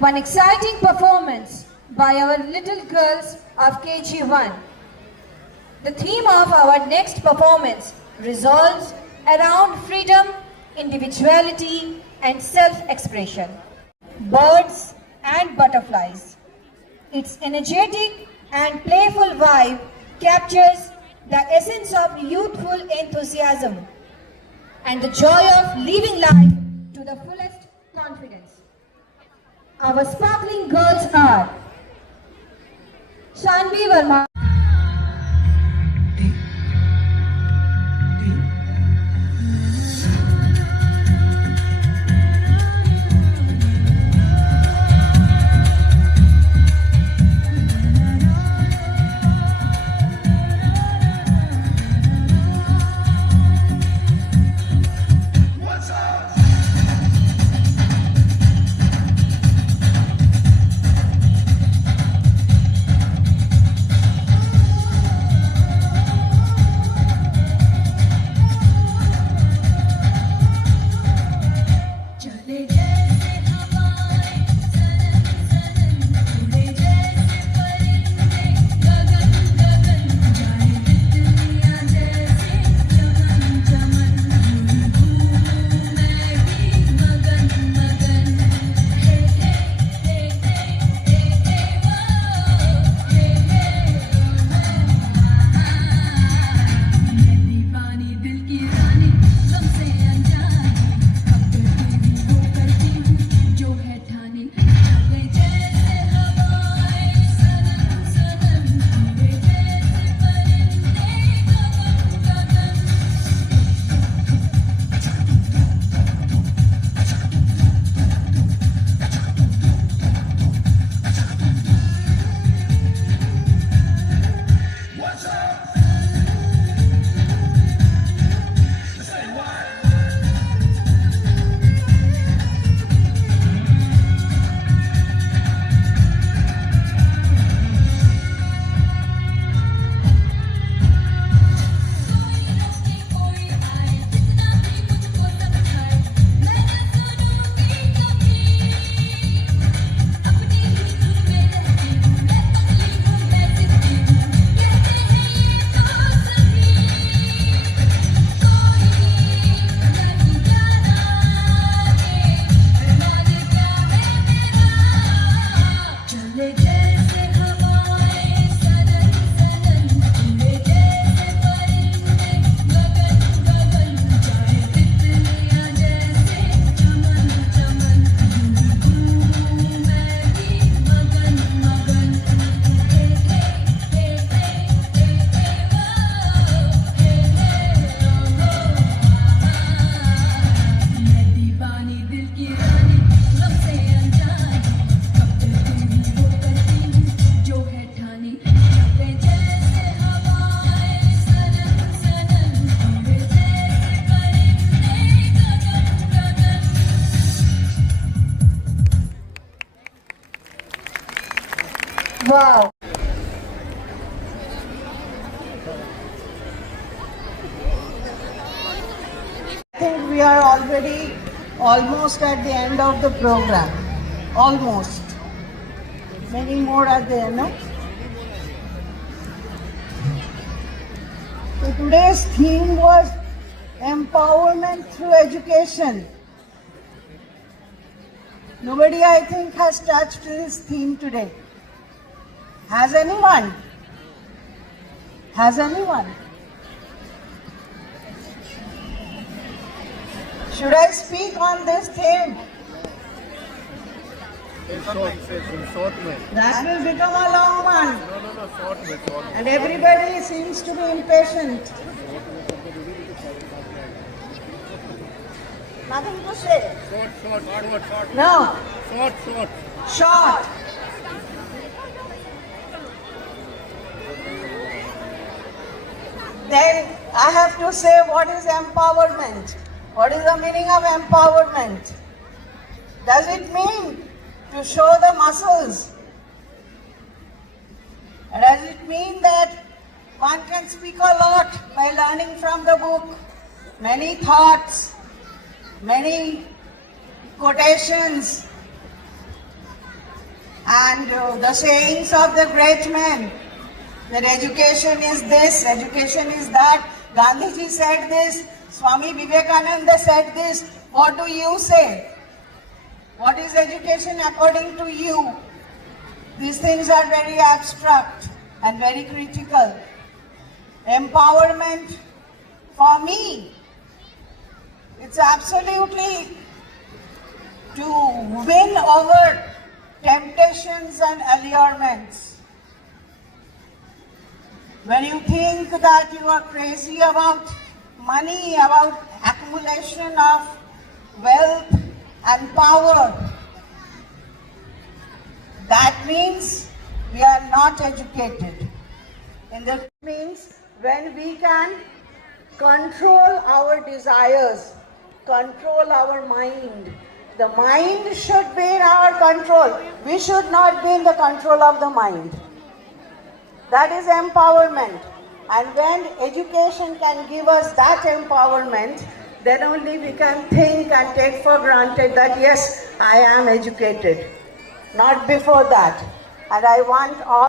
one exciting performance by our little girls of KG1. The theme of our next performance revolves around freedom, individuality, and self-expression. Birds and butterflies. Its energetic and playful vibe captures the essence of youthful enthusiasm and the joy of living life to the fullest confidence. Our sparkling girls are Shanvi Verma, Wow. I think we are already almost at the end of the program. Almost. Many more are there, no? So today's theme was empowerment through education. Nobody, I think, has touched this theme today. Has anyone? Has anyone? Should I speak on this theme? That will become a long one. And everybody seems to be impatient. Nothing to say. Short. No. Short. Short. Then I have to say, what is empowerment? What is the meaning of empowerment? Does it mean to show the muscles? Does it mean that one can speak a lot by learning from the book? Many thoughts, many quotations, and the sayings of the great men, that education is this, education is that. Gandhiji said this, Swami Vivekananda said this. What do you say? What is education according to you? These things are very abstract and very critical. Empowerment, for me, it's absolutely to win over temptations and allurements. When you think that you are crazy about money, about accumulation of wealth and power, that means we are not educated. And that means when we can control our desires, control our mind. The mind should be in our control. We should not be in the control of the mind. That is empowerment. And when education can give us that empowerment, then only we can think and take for granted that yes, I am educated. Not before that. And I want all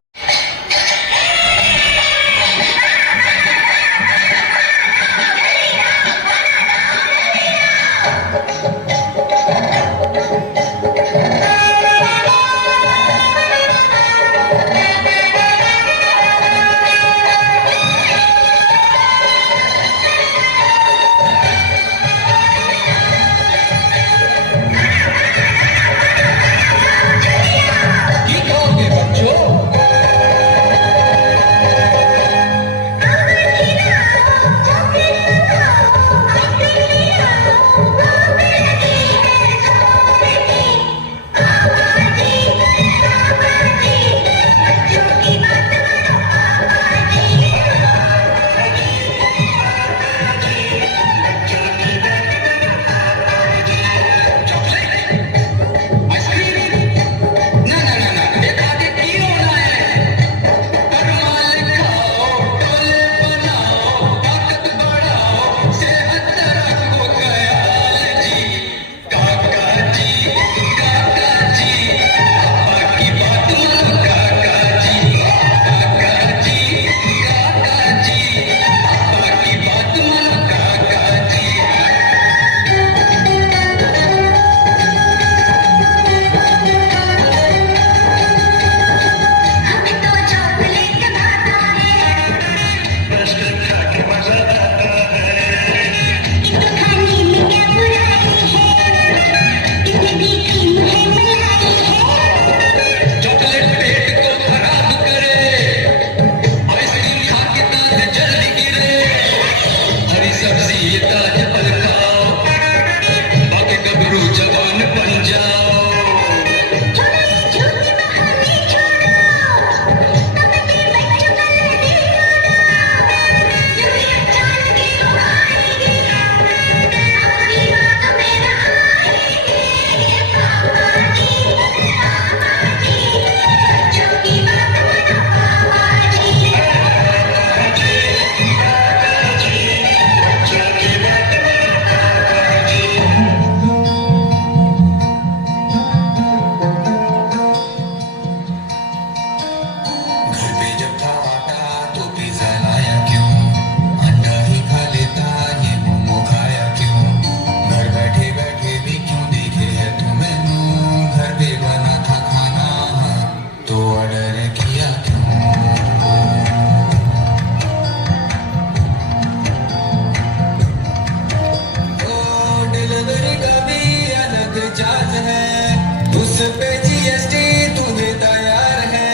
पे GST तुझे तैयार है,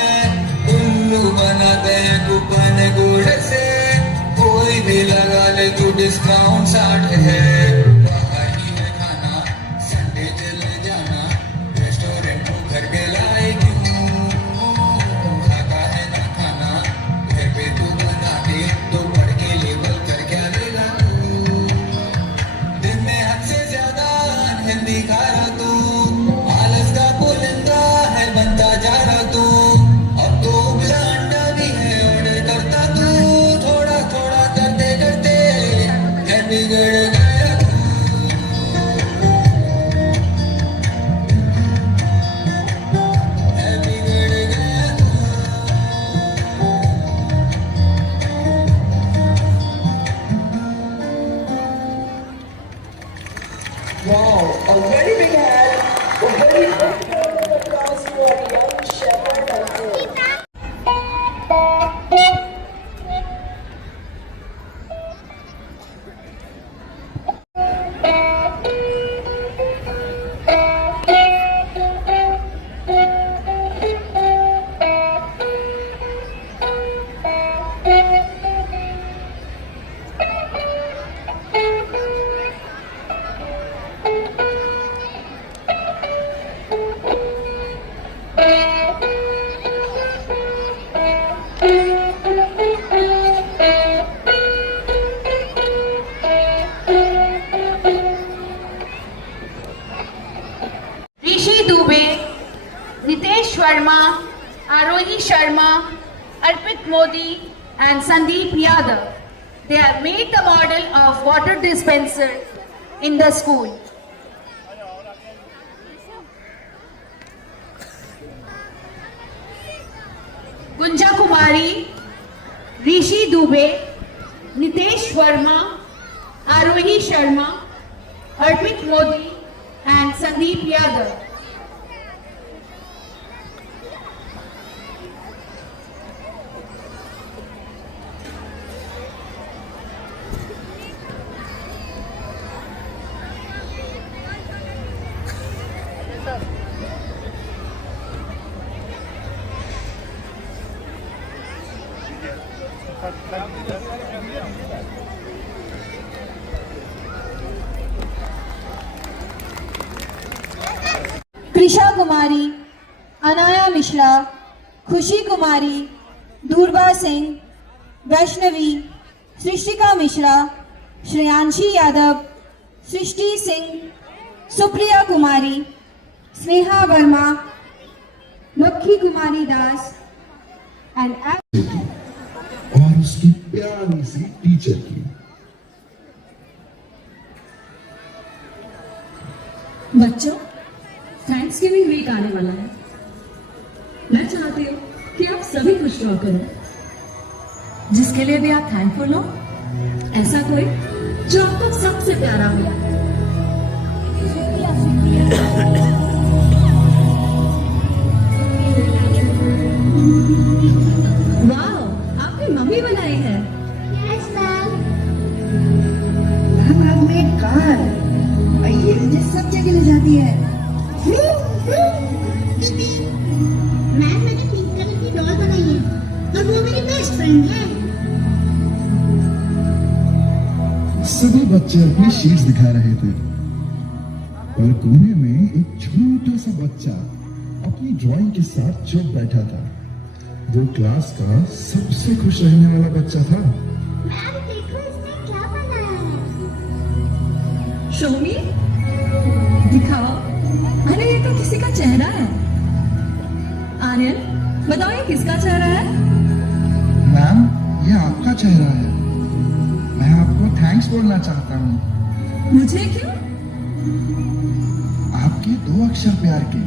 उल्लू बनाते हैं coupon गुड़ से, कोई भी लगा ले तू डिस्काउंट 60 है। बाहर ही है खाना, संडे चले जाना, रेस्टोरेंट को घर पे लाए क्यों, खाता है ना खाना, घर पे तू बना के तो पढ़ के लेवल कर क्या लेगा तू, दिन में हद से ज्यादा हिंदी खा रहा तू, आलस का पुलिंदा है बनता जा रहा तू, अब तो उबला अंडा भी है ऑर्डर करता तू, थोड़ा थोड़ा करते करते है बिगड़ गया तू, है बिगड़ गया तू। Wow, a very big hand, a very big round of applause for young Shepherd also. Rishi Dubey, Nitesh Verma, Arohi Sharma, Arpit Modi and Sandeep Yadav. They have made the model of water dispenser in the school. Gunja Kumari, Rishi Dubey, Nitesh Verma, Arohi Sharma, Arpit Modi and Sandeep Yadav. Krisha कुमारी, अनाया मिश्रा, खुशी कुमारी, दूरबा सिंह, वैष्णवी, सृष्टिका मिश्रा, श्रेयांशी यादव, सृष्टि सिंह, सुप्रिया कुमारी, स्नेहा वर्मा, लक्ष्मी कुमारी दास and और उसकी प्यारी सी teacher की। बच्चों, thanks giving week आने वाला है। मैं चाहती हूँ कि आप सभी कुछ ड्रॉ करो, जिसके लिए भी आप थैंकफुल हो। ऐसा कोई जो आपको सबसे प्यारा हो। वाह, आपकी मम्मी बनाई है। Yes, ma'am. मैम आप मेड कार और ये मुझे सब जगह ले जाती है। मैम, मैंने पिंक कलर की डॉल बनाई है और वो मेरी बेस्ट फ्रेंड है। सभी बच्चे अपनी शीट्स दिखा रहे थे, पर कोने में एक छोटा सा बच्चा अपनी ड्राइंग के साथ चुप बैठा था। वो क्लास का सबसे खुश रहने वाला बच्चा था। मैम, देखो इसने क्या बनाया है। शो मी, दिखाओ। अरे ये तो किसी का चेहरा है। आर्यन, बताओ ये किसका चेहरा है? मैम, ये आपका चेहरा है। मैं आपको थैंक्स बोलना चाहता हूँ। मुझे क्यों? आपके 2 अक्षर प्यार के,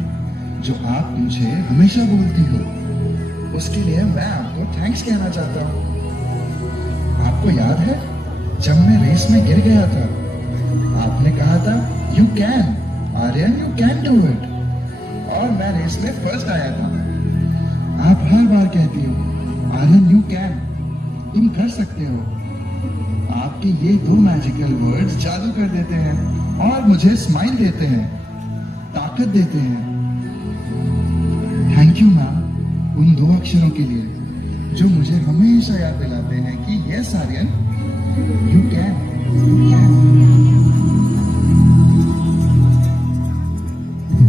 जो आप मुझे हमेशा बोलती हो, उसके लिए मैं आपको थैंक्स कहना चाहता हूँ। आपको याद है जब मैं रेस में गिर गया था, आपने कहा था you can Aryan, you can do it, और मैं रेस में फर्स्ट आया था। आप हर बार कहती हो आर्यन यू कैन, तुम कर सकते हो। आपके ये 2 मैजिकल वर्ड्स जादू कर देते हैं और मुझे स्माइल देते हैं, ताकत देते हैं। उन दो अक्षरों के लिए जो मुझे हमेशा याद दिलाते हैं कि यस आर्यन, यू कैन।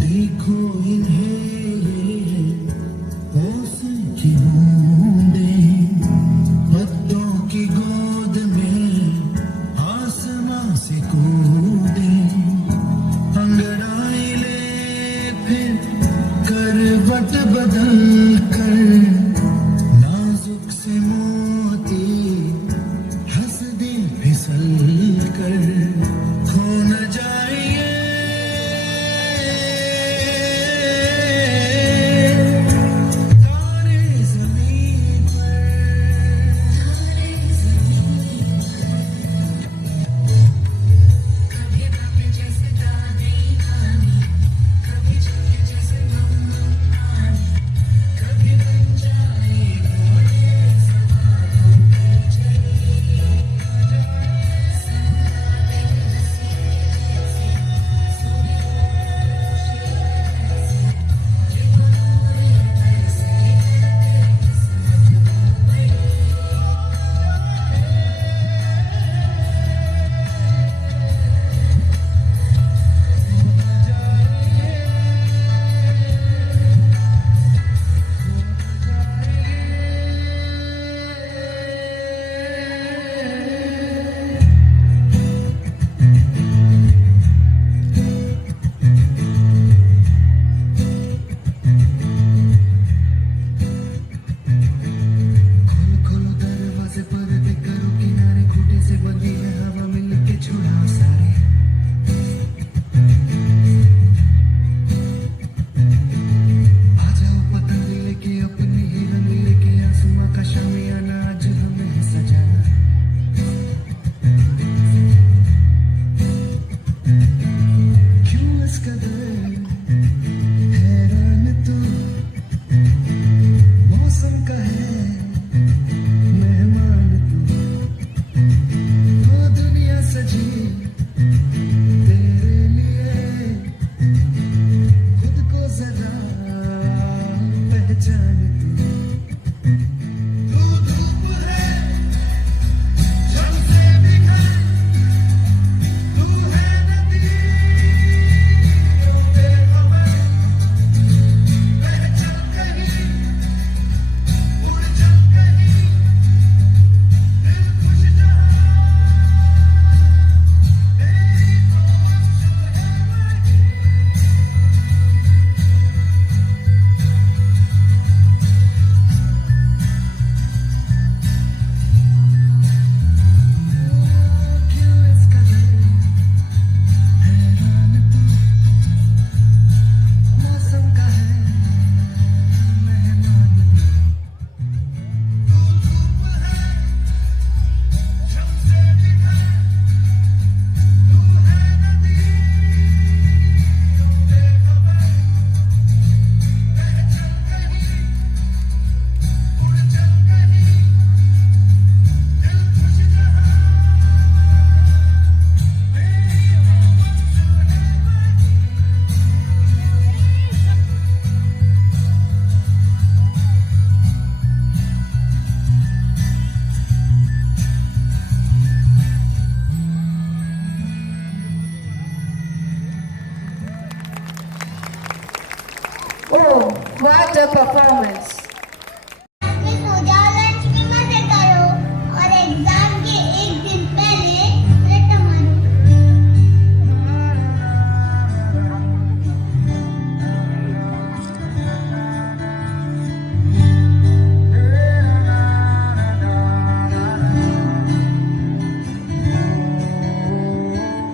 देखो इन्हें होश की बूंदें, पत्तों की गोद में आसमां से कूदे, अंगड़ाई ले फिर करवट बदल कर, नाजुक से मोती हंस दे फिसल कर, खो न जाइए Oh, what a performance! Puja lunch भी मजे करो और एग्जाम के एक दिन पहले रट्टा मारो।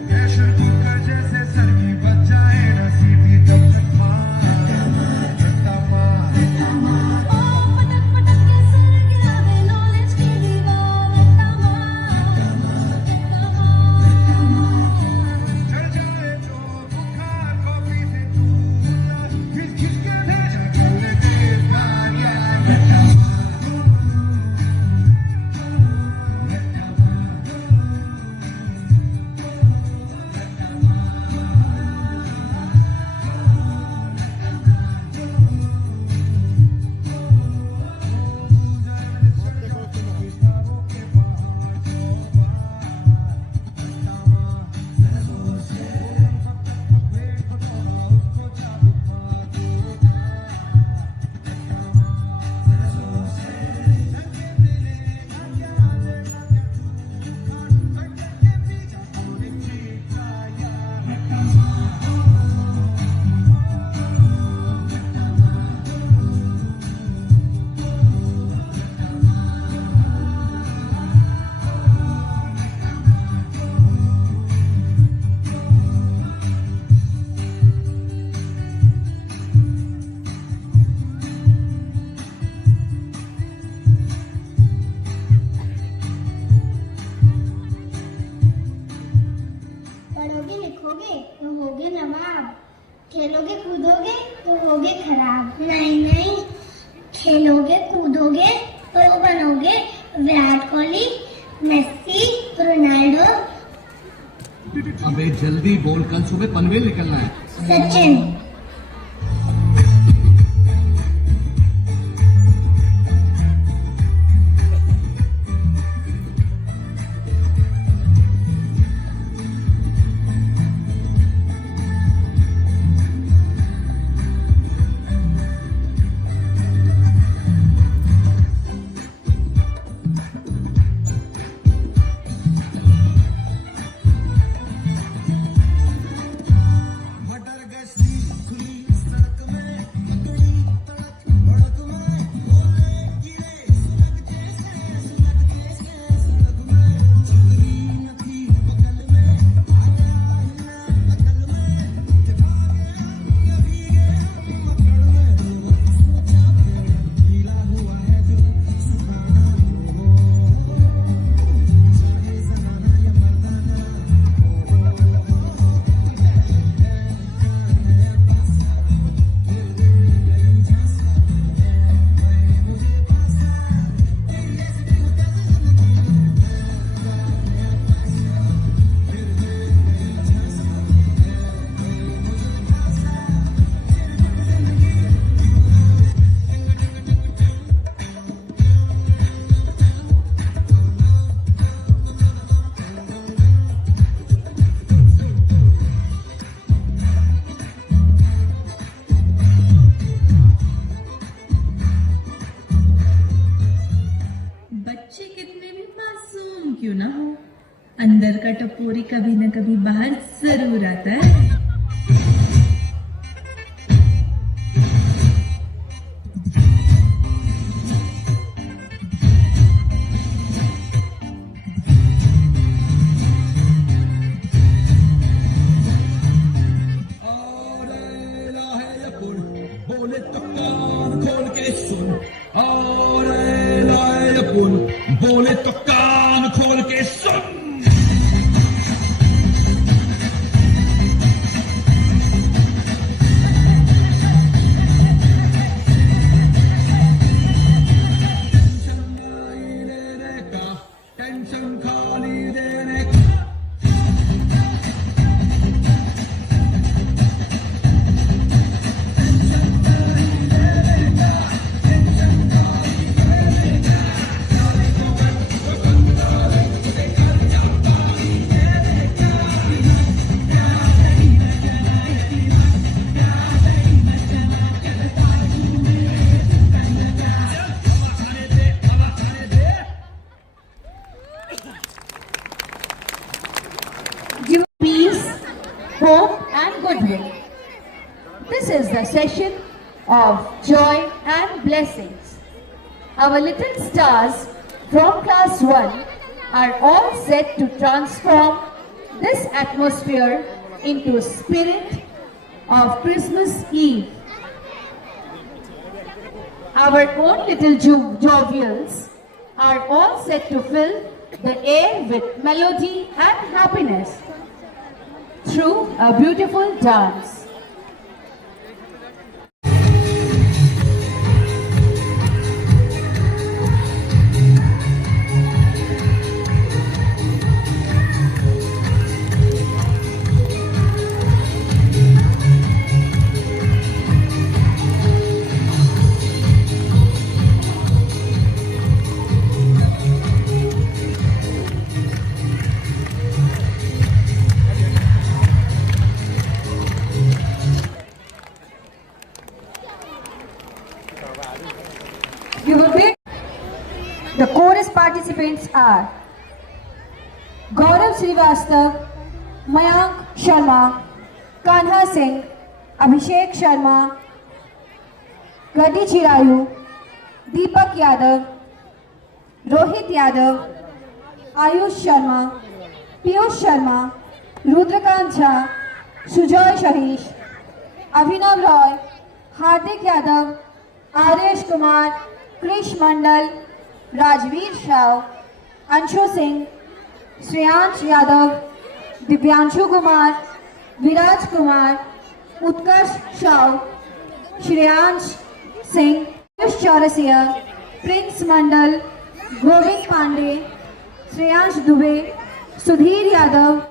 प्रेशर कुकर जैसे सर की बच जाए ना सीधी तब तक खराब। नहीं, खेलोगे कूदोगे तो बनोगे विराट कोहली, मेसी, रोनाल्डो, अबे जल्दी बोल, कल सुबह पनवेल निकलना है। सचिन। बच्चे कितने भी मासूम क्यों ना हो, अंदर का टपोरी कभी न कभी बाहर जरूर आता है। बोले तो कान खोल के सुन, और बोले तो कान खोल के सुन। टेंशन खाली देने का। Give peace, hope, and goodwill. This is the session of joy and blessings. Our little stars from class 1 are all set to transform this atmosphere into spirit of Christmas Eve. Our own little jovials are all set to fill the air with melody and happiness through a beautiful dance. The chorus participants are Gaurav Srivastav, Mayank Sharma, Kanha Singh, Abhishek Sharma, Gadi Chirayu, Deepak Yadav, Rohit Yadav, Ayush Sharma, Piyush Sharma, Rudrakant Jha, Sujoy Shahish, Abhinav Roy, Hardik Yadav, Aresh Kumar, Krish Mandal, Rajveer Shah, Anshu Singh, Shreyansh Yadav, Divyanshu Kumar, Viraj Kumar, Utkarsh Shah, Shreyansh Singh, Chaurasia, Prince Mandal, Govind Pandey, Shreyansh Dubey, Sudhir Yadav,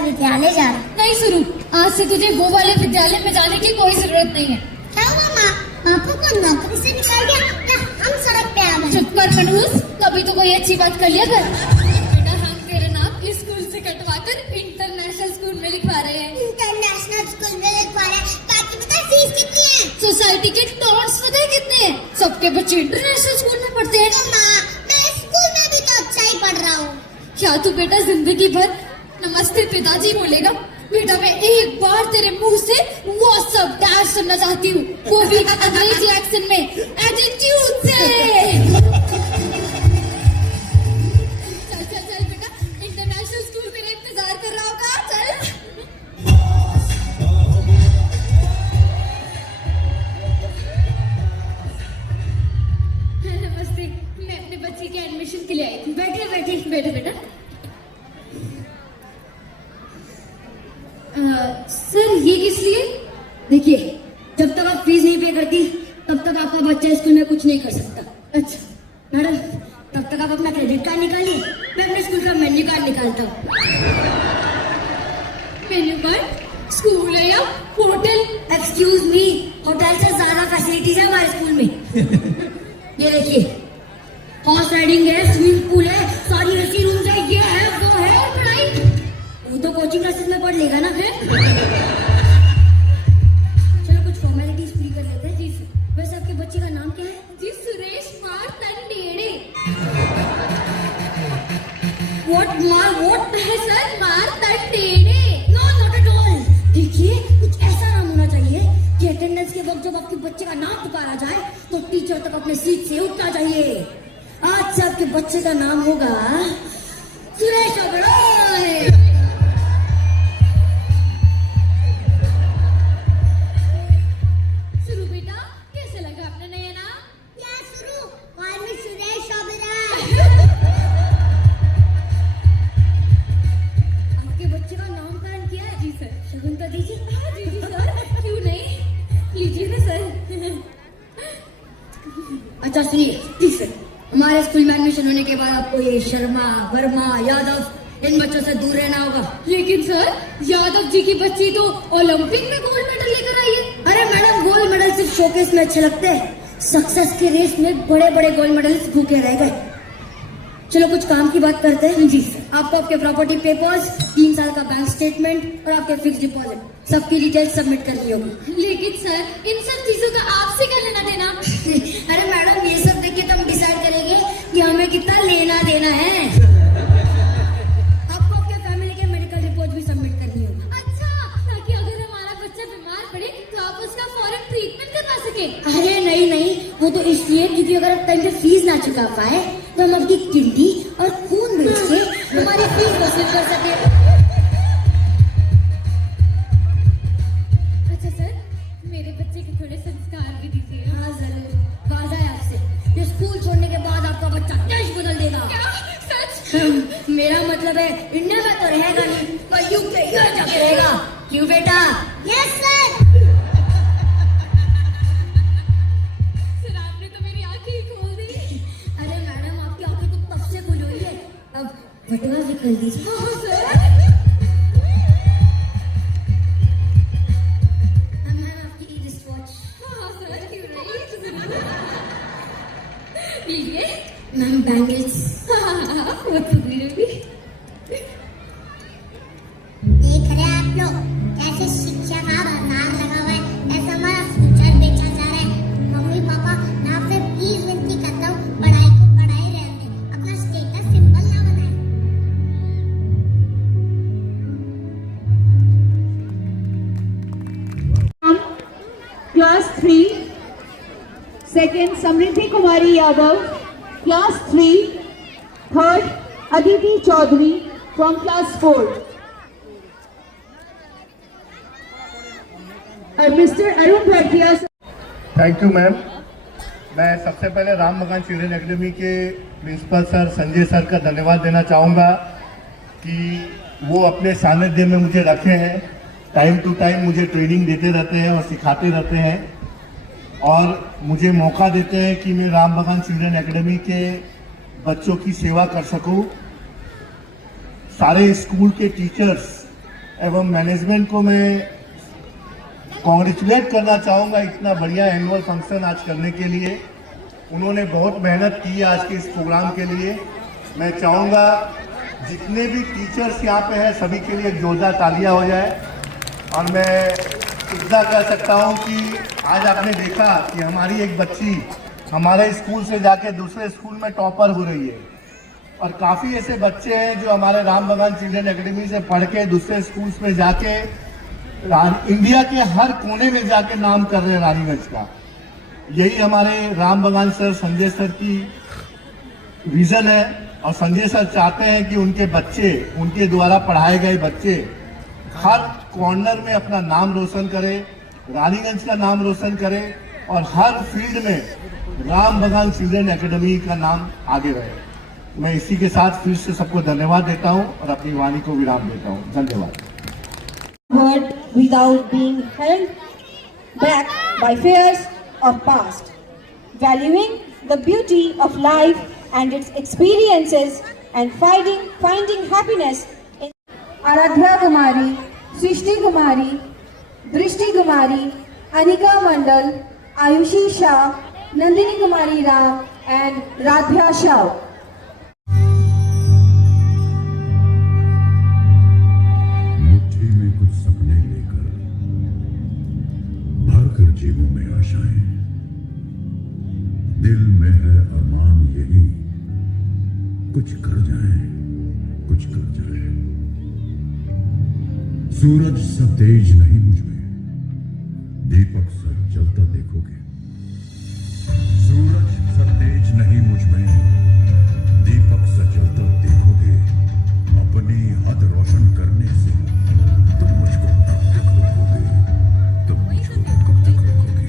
विद्यालय जा रहा। नहीं सुरू, आज से तुझे वो वाले विद्यालय में जाने की कोई जरूरत नहीं है। क्या हुआ माँ? पापा को नौकरी से निकाल दिया या हम सड़क पे आ गए? चुप कर मनहूस, कभी तो कोई अच्छी बात कर लिया कर। बेटा हम तेरे नाम इस स्कूल से कटवाकर इंटरनेशनल स्कूल में लिखवा रहे हैं। इंटरनेशनल स्कूल में लिखवा रहे हैं, ताकि पता फीस कितनी है? सोसाइटी के टॉन्ट्स पता है कितने हैं? सबके बच्चे इंटरनेशनल स्कूल में पढ़ते हैं। तो माँ, मैं स्कूल में भी तो अच्छा ही पढ़ रहा हूँ। क्या तू बेटा जिंदगी भर नमस्ते पिताजी बोलेगा? बेटा मैं एक बार तेरे मुंह से व्हाट्सअप डैड सुनना चाहती हूँ, वो भी अंग्रेजी एक्सेंट में, एटीट्यूड से। चल चल चल बेटा, इंटरनेशनल स्कूल तेरा इंतजार कर रहा होगा, चल। नमस्ते, मैं अपने बच्चे के एडमिशन के लिए आई थी। बैठे बैठे बैठे बेटा। सर ये किस लिए? देखिए, जब तक आप फीस नहीं पे करती तब तक आपका बच्चा स्कूल में कुछ नहीं कर सकता। अच्छा मैडम, तब तक आप अपना क्रेडिट कार्ड निकालिए, मैं अपने स्कूल का मेन्यू कार्ड निकालता हूँ। Menu card? स्कूल है या होटल? एक्सक्यूज मी, होटल से ज्यादा फैसिलिटीज है हमारे स्कूल में। ये देखिए, हॉर्स राइडिंग है, स्विमिंग पूल है, सारी एसी रूम्स है, ये है वो है। और पढ़ाई वो तो कोचिंग क्लासेस में पढ़ लेगा ना फिर। चलो कुछ फॉर्मेलिटीज पूरी कर लेते हैं। जी वैसे आपके बच्चे का नाम क्या है? जी सुरेश मारतंडेड़े। व्हाट है sir? Martandede. No not at all. देखिए, कुछ ऐसा नाम होना चाहिए कि अटेंडेंस के वक्त जब आपके बच्चे का नाम पुकारा जाए तो टीचर तक अपने सीट से उठना चाहिए। आज से आपके बच्चे का नाम होगा सुरेश ओबेरॉय। सुरू बेटा, कैसे लगा अपना नया नाम? क्या सुरू? कॉल मी सुरेश ओबेरॉय। आपके बच्चे का नाम सुकून तो दीजिए। हाँ दीजिए सर, क्यों नहीं, लीजिए ना सर। अच्छा सुनिए, ठीक सर, हमारे स्कूल में एडमिशन होने के बाद आपको ये शर्मा, वर्मा, यादव इन बच्चों से दूर रहना होगा। लेकिन सर, यादव जी की बच्ची तो ओलंपिक में गोल्ड मेडल लेकर आई है। अरे मैडम, गोल्ड मेडल सिर्फ शोकेस में अच्छे लगते हैं, सक्सेस की रेस में बड़े बड़े गोल्ड मेडलिस्ट भूखे रह गए। चलो कुछ काम की बात करते हैं। जी सर, आपको आपके प्रॉपर्टी पेपर्स, 3 साल का बैंक स्टेटमेंट और आपके फिक्स डिपॉजिट सबकी डिटेल्स सबमिट करनी होगी। लेकिन सर, इन सब चीजों का आपसे क्या लेना देना? अरे मैडम, ये सब देखिए तो हम डिसाइड करेंगे कि हमें कितना लेना देना है। आपको आपके फैमिली के मेडिकल रिपोर्ट भी सबमिट करनी होगी। अच्छा, ताकि अगर हमारा बच्चा बीमार पड़े तो आप उसका फौरन ट्रीटमेंट करवा सके। अरे नहीं, वो तो इसलिए क्योंकि अगर आप टाइम पे फीस ना चुका पाए तो हम आपकी किडनी और खून बेच के हमारी फीस वसूल कर सके। अच्छा सर, मेरे बच्चे के थोड़े संस्कार भी दीजिए। हाँ जरूर, वादा है आपसे, ये स्कूल छोड़ने के बाद आपका बच्चा देश बदल देगा। क्या सच? मेरा मतलब है इंडिया में तो रहेगा नहीं, पर यूके जाके रहेगा। क्यों बेटा? Yes sir. सर, आपने तो मेरी आंखें ही खोल दी। अरे मैडम, आपकी आंखें तो तब से खुली हुई है, अब बटवा भी कर दीजिए। हाँ सर। मैम, आपकी ई रिस्ट वॉच। हाँ सर, क्यों नहीं, लीजिए। Ma'am bangles. हाँ, वो तो भी। देख रहे हैं आप लोग कैसे शिक्षा का बाजार लगा हुआ है, ऐसा हमारा फ्यूचर बेचा जा रहा है। मम्मी पापा, मैं आपसे प्लीज विनती करता हूँ, पढ़ाई को पढ़ाई रहने दें, अपना स्टेटस सिंबल ना बनाएं। Class 3, second Samriddhi Kumari Yadav, Class 3, third Aditi Chaudhary from Class 4. Mr. Arun Bhatia. Thank you ma'am. मैं सबसे पहले राम भगवान चिल्ड्रन एकेडमी के प्रिंसिपल सर संजय सर का धन्यवाद देना चाहूँगा कि वो अपने सानिध्य में मुझे रखे हैं, टाइम टू टाइम मुझे ट्रेनिंग देते रहते हैं और सिखाते रहते हैं और मुझे मौका देते हैं कि मैं राम भगवान चिल्ड्रन एकेडमी के बच्चों की सेवा कर सकूं। सारे स्कूल के टीचर्स एवं मैनेजमेंट को मैं कॉन्ग्रेचुलेट करना चाहूँगा इतना बढ़िया एनुअल फंक्शन आज करने के लिए। उन्होंने बहुत मेहनत की है आज के इस प्रोग्राम के लिए। मैं चाहूँगा जितने भी टीचर्स यहाँ पे हैं सभी के लिए एक जोरदार तालियां हो जाए। और मैं इतना कह सकता हूँ कि आज आपने देखा कि हमारी एक बच्ची हमारे स्कूल से जाके दूसरे स्कूल में टॉपर हो रही है और काफ़ी ऐसे बच्चे हैं जो हमारे राम भगवान चिल्ड्रन एकेडमी से पढ़ के दूसरे स्कूल्स में जाके इंडिया के हर कोने में जाके नाम कर रहे हैं रानीगंज का। यही हमारे राम भगवान सर संजय सर की विजन है और संजय सर चाहते हैं कि उनके बच्चे, उनके द्वारा पढ़ाए गए बच्चे हर कॉर्नर में अपना नाम रोशन करें, रानीगंज का नाम रोशन करें और हर फील्ड में राम भगवान चिल्ड्रन एकेडमी का नाम आगे रहे। मैं इसी के साथ फिर से सबको धन्यवाद देता हूं और अपनी वाणी को विराम देता हूं। धन्यवाद। Heard without being held back by fears of past, valuing the beauty of life and its experiences and finding happiness in Aradhya Kumari, Srishti Kumari, Drishti Kumari, Anika Mandal, Ayushi Shah, Nandini Kumari Ram and Radhya Shah. जेबों में आशाएं, दिल में है अरमान यही, कुछ कर जाए, कुछ कर जाए। सूरज सा तेज नहीं मुझ में, दीपक सा जलता देखोगे। सूरज सा तेज नहीं मुझ में, दीपक सा जलता देखोगे। अपनी हद रोशन करने से तुम मुझको कब तक रोकोगे, तुम मुझको कब तक रोकोगे।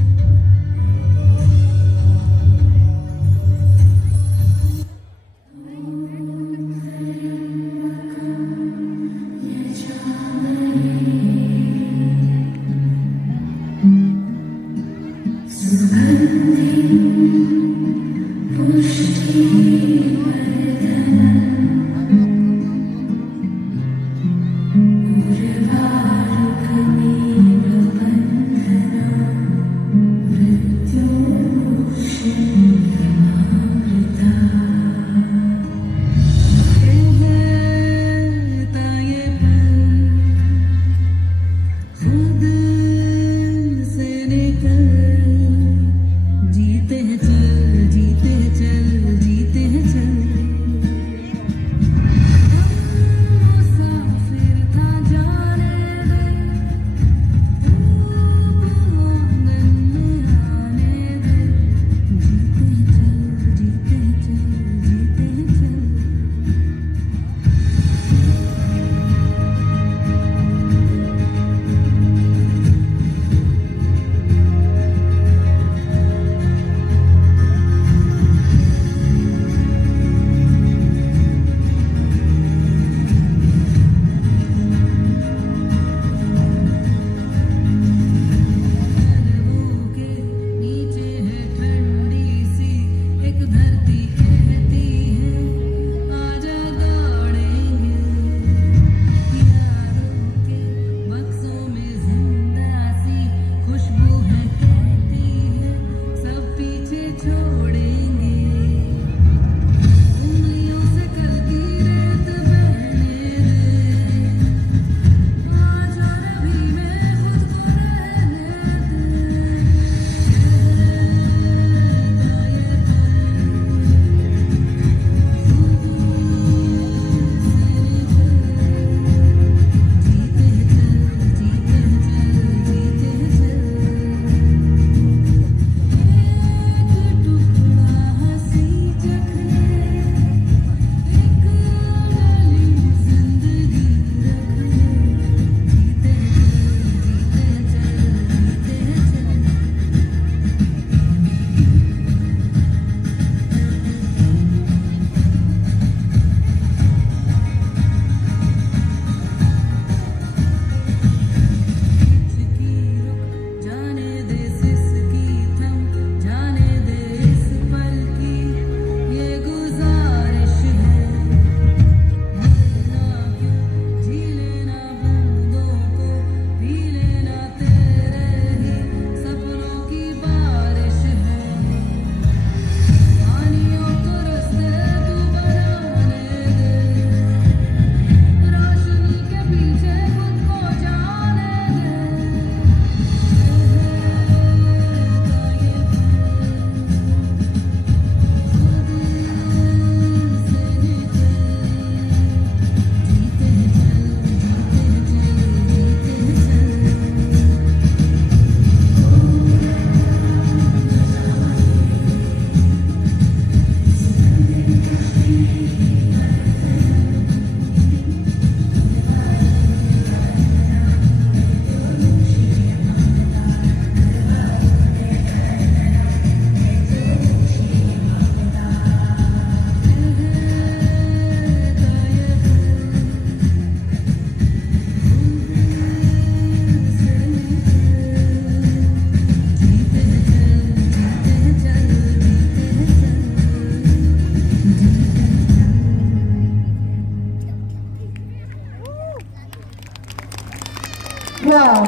Wow.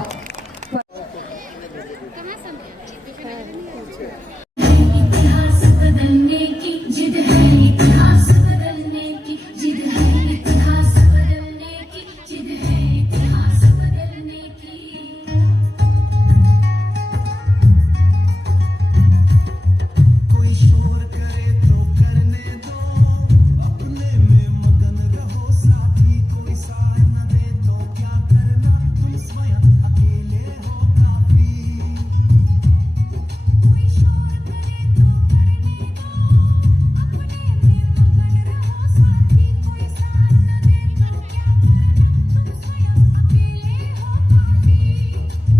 इतिहास बदलने की जिद है, इतिहास बदलने की जिद है, इतिहास बदलने की जिद है, इतिहास बदलने की। कोई शोर करे तो करने दो, अपने में मगन रहो साथी, कोई साथ न दे तो क्या करना, तुम स्वयं अकेले हो काफी। कोई शोर करे तो करने दो, अपने में मगन रहो साथी, कोई साथ न दे तो क्या करना, तुम स्वयं अकेले हो काफी।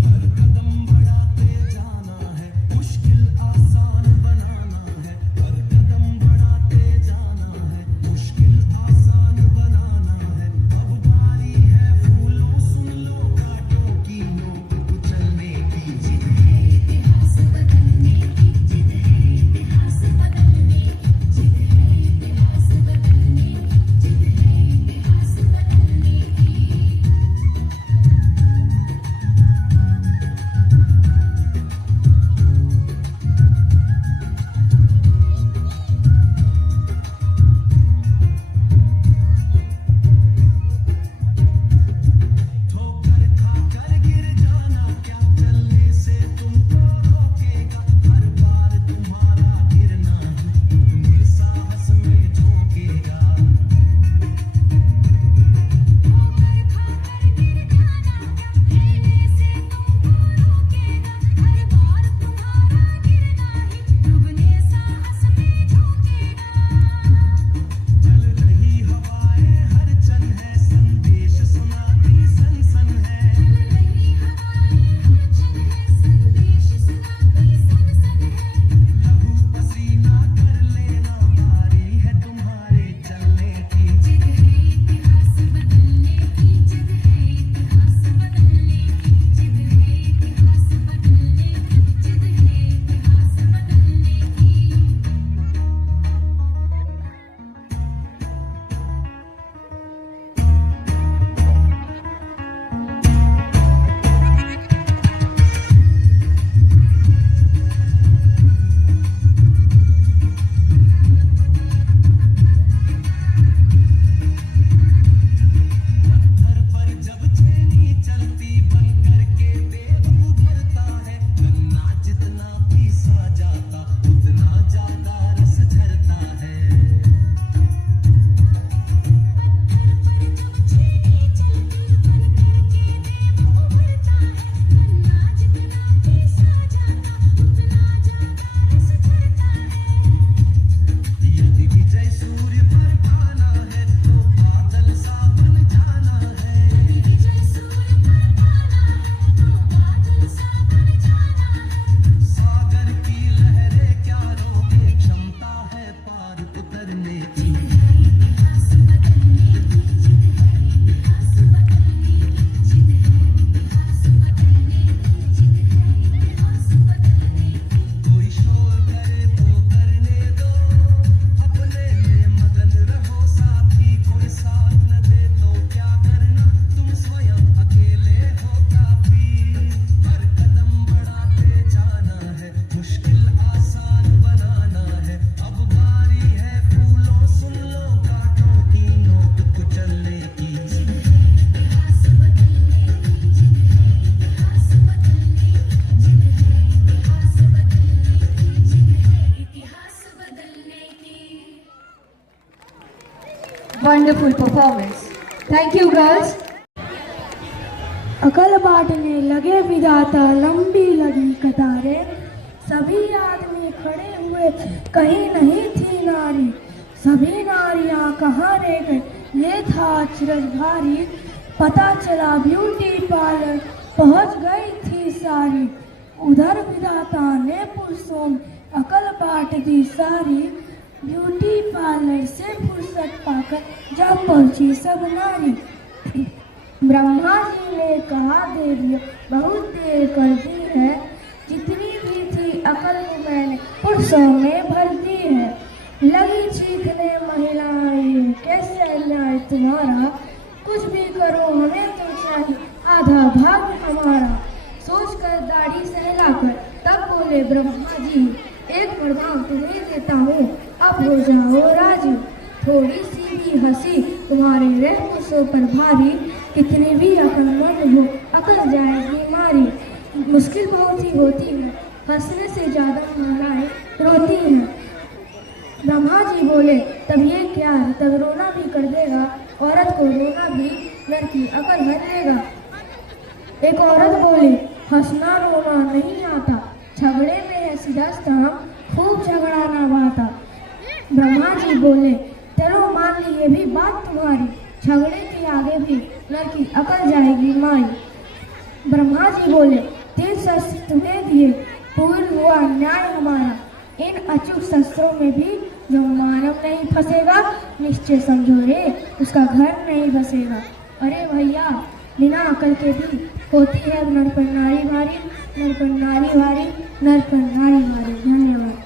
हर कदम बढ़ाते जाना है, मुश्किल आसान बनाना है, हर कदम बढ़ाते जाना है, मुश्किल आसान बनाना है। अब बारी है फूलों सुन लो कांटों की नोक कुचलने की, जिद है इतिहास बदलने की, जिद है इतिहास बदलने की, जिद है इतिहास बदलने की, जिद है इतिहास बदलने की। ठोकर खाकर गिर जाना क्या चलने से तुमको रोकेगा, हर बार तुम्हारा गिरना ही अपने साहस में झोंकेगा। ठोकर खाकर गिर जाना क्या चलने से तुमको रोकेगा, हर बार तुम्हारा गिरना ही अपने साहस में झोंकेगा। चल रही हवाएं हर चल है, संदेश सुनाती सन सन है, चल रही हवाएं हर चल है, संदेश सुनाती सन सन है। लहू पसीना कर लेना, बारी है तुम्हारे चलने की, जिद है इतिहास बदलने की, जिद है इतिहास बदलने की, जिद है इतिहास बदलने की, जिद है इतिहास बदलने की। पत्थर पर जब छेनी चलती बन करके बेब उभरता है, गन्ना जितना पीसा जाता उतना ज्यादा रस झरता है। पत्थर पर जब छेनी चलती बन करके बेब उभरता है, गन्ना जितना पीसा जाता उतना ज्यादा रस झरता है। यदि विजय सूर्य पर पाना है तो बादल सा बन जाना है, यदि विजय सूर्य पर पाना है तो बादल सा बन जाना है। सागर की लहरें क्या रोके, क्षमता है पार उतरने की, जिद है इतिहास बदलने की, जिद है इतिहास बदलने की, जिद है इतिहास बदलने की, जिद है इतिहास बदलने की। कोई शोर करे तो करने दो, अपने में मगन रहो साथी, कोई साथ न दे तो क्या करना, तुम स्वयं अकेले हो काफी। हर कदम बढ़ाते जाना है, मुश्किल आसान बनाना है। अब बारी है फूलों सुन लो कांटों की नोक कुचलने की, जिद है इतिहास बदलने की, जिद है इतिहास बदलने की, जिद है इतिहास बदलने की, जिद है इतिहास बदलने की। Wonderful performance. Thank you, girls. अकल बांटने लगे विधाता, लंबी लगी कतारें, सभी आदमी खड़े हुए कहीं नहीं थी नारी, सभी नारियां कहाँ रह गई ये था अचरज भारी। पता चला ब्यूटी पार्लर पहुंच गई थी सारी, उधर विधाता ने पुरुषों में अकल बांट दी सारी। ब्यूटी पार्लर से फुर्सत पाकर जब पहुंची सब नारी, ब्रह्मा जी ने कहा देवियों बहुत देर कर दी है, जितनी भी थी अकल मैंने पुरुषों में भर दी है। लगी चीखने महिलाएं कैसे अन्याय तुम्हारा, कुछ भी करो हमें तो चाहिए आधा भाग हमारा। बोले ब्रह्मा जी, एक वरदान तुम्हें देता हूँ, अब हो जाओ राजी। थोड़ी सी भी हंसी तुम्हारे रहमों पर भारी, कितनी भी अक्लमंद हो अकल जाएगी मारी। मुश्किल बहुत ही होती है, हंसने से ज्यादा महिलाएं रोती हैं। ब्रह्मा जी बोले तब ये क्या है, तब रोना भी कर देगा, औरत को रोना भी लड़की अकल भर लेगा। एक औरत बोली हंसना रोना नहीं आता, झगड़े में है सीधा स्थान, खूब झगड़ाना बाता। ब्रह्मा जी बोले चलो मान ली ये भी बात तुम्हारी, झगड़े के आगे भी लड़की अकल जाएगी माई। ब्रह्मा जी बोले 3 शस्त्र तुम्हें दिए, पूर्ण हुआ न्याय हमारा, इन अचूक शस्त्रों में भी जो मानव नहीं फंसेगा, निश्चय समझो रे उसका घर नहीं बसेगा। अरे भैया बिना अकल के भी होती है नर पर नारी भारी, नर पर नारी भारी, नर पर नारी भारी। धन्यवाद।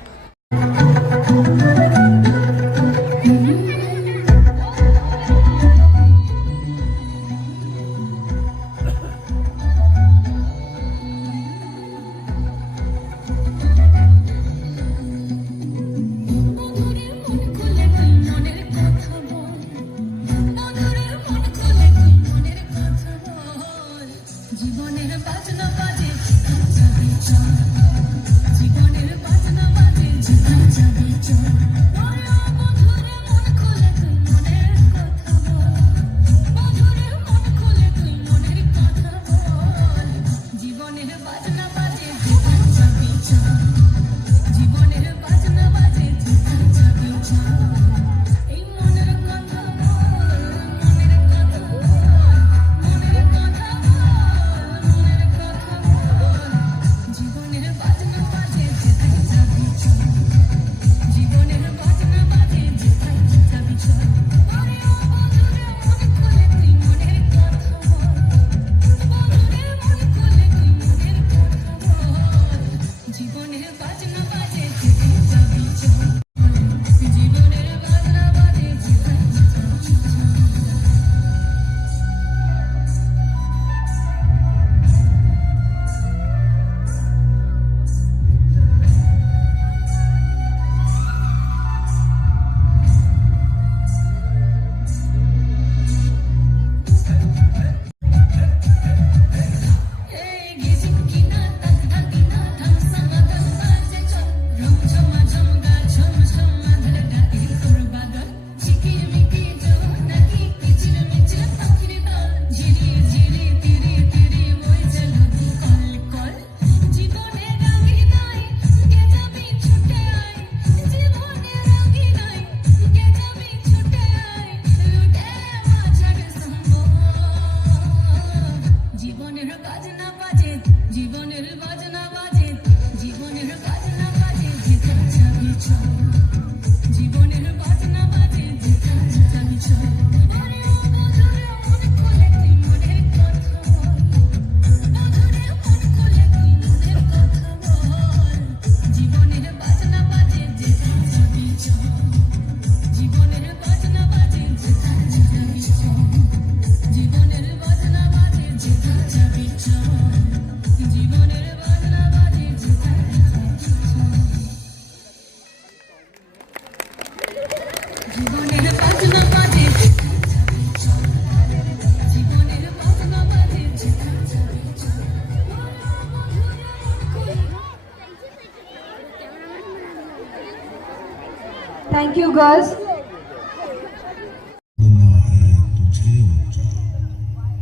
Thank you, girls.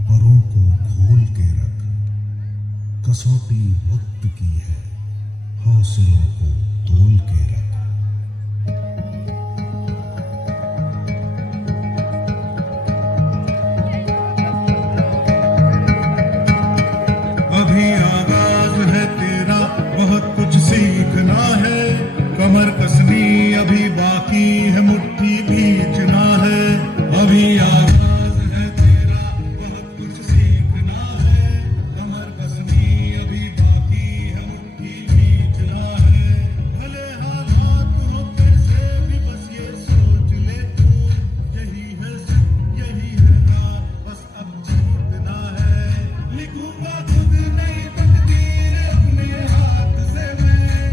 परों को खोल के रख, कसौटी वक्त की है, हौसलों को तोल के रख। अभी आगाज है तेरा, बहुत कुछ सीखना है, कमर कसनी अभी बाकी है, मुट्ठी भींचना है। अभी आगाज है तेरा, बहुत कुछ सीखना है, कमर कसनी अभी बाकी है, मुट्ठी भींचना है। भले हालात हो कैसे भी बस ये सोच ले तू, यही है राह, बस अब छूटना है। लिखूंगा खुद नई तकदीर अपने हाथ से मैं,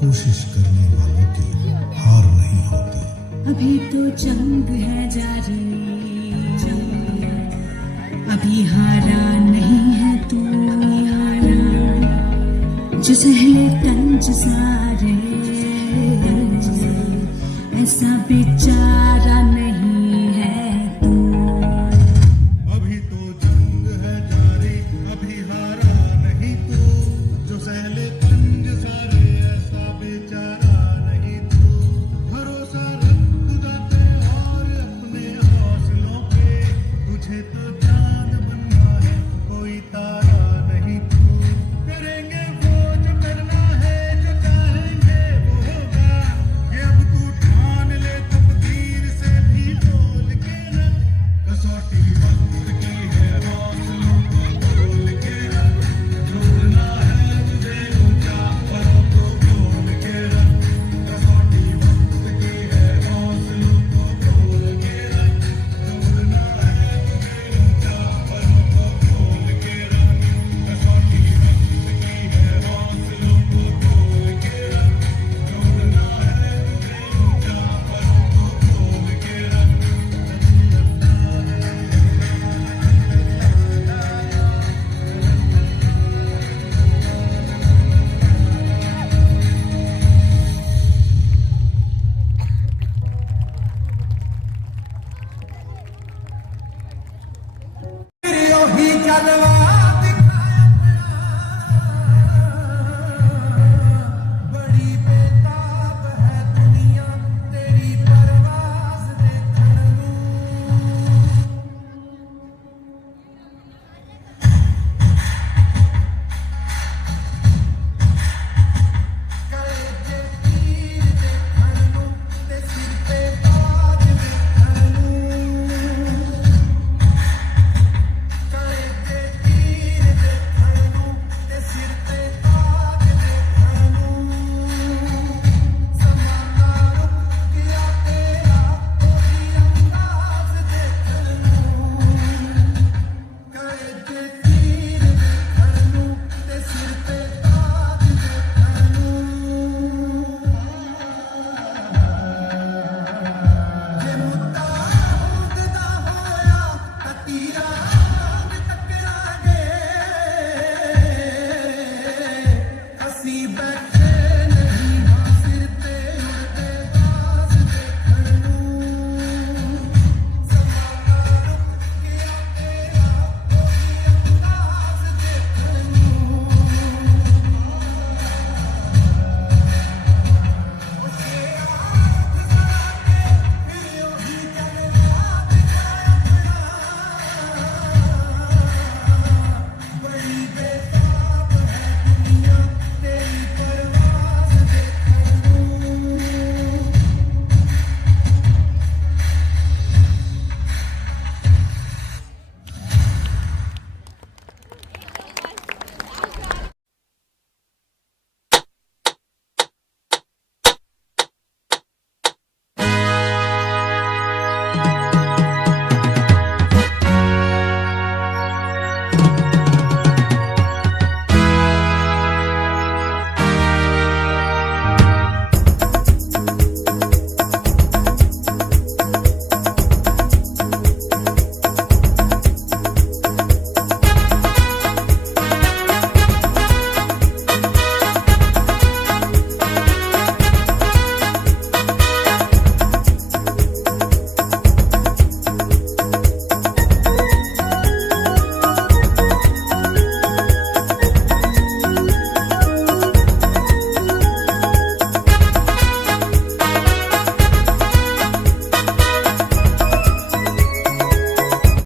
कोशिश करने वालों की हार नहीं होती। अभी तो जंग है जारी, अभी हारा नहीं है तू यारा, जो सहले तंज सारे ऐसा बेचारा नहीं।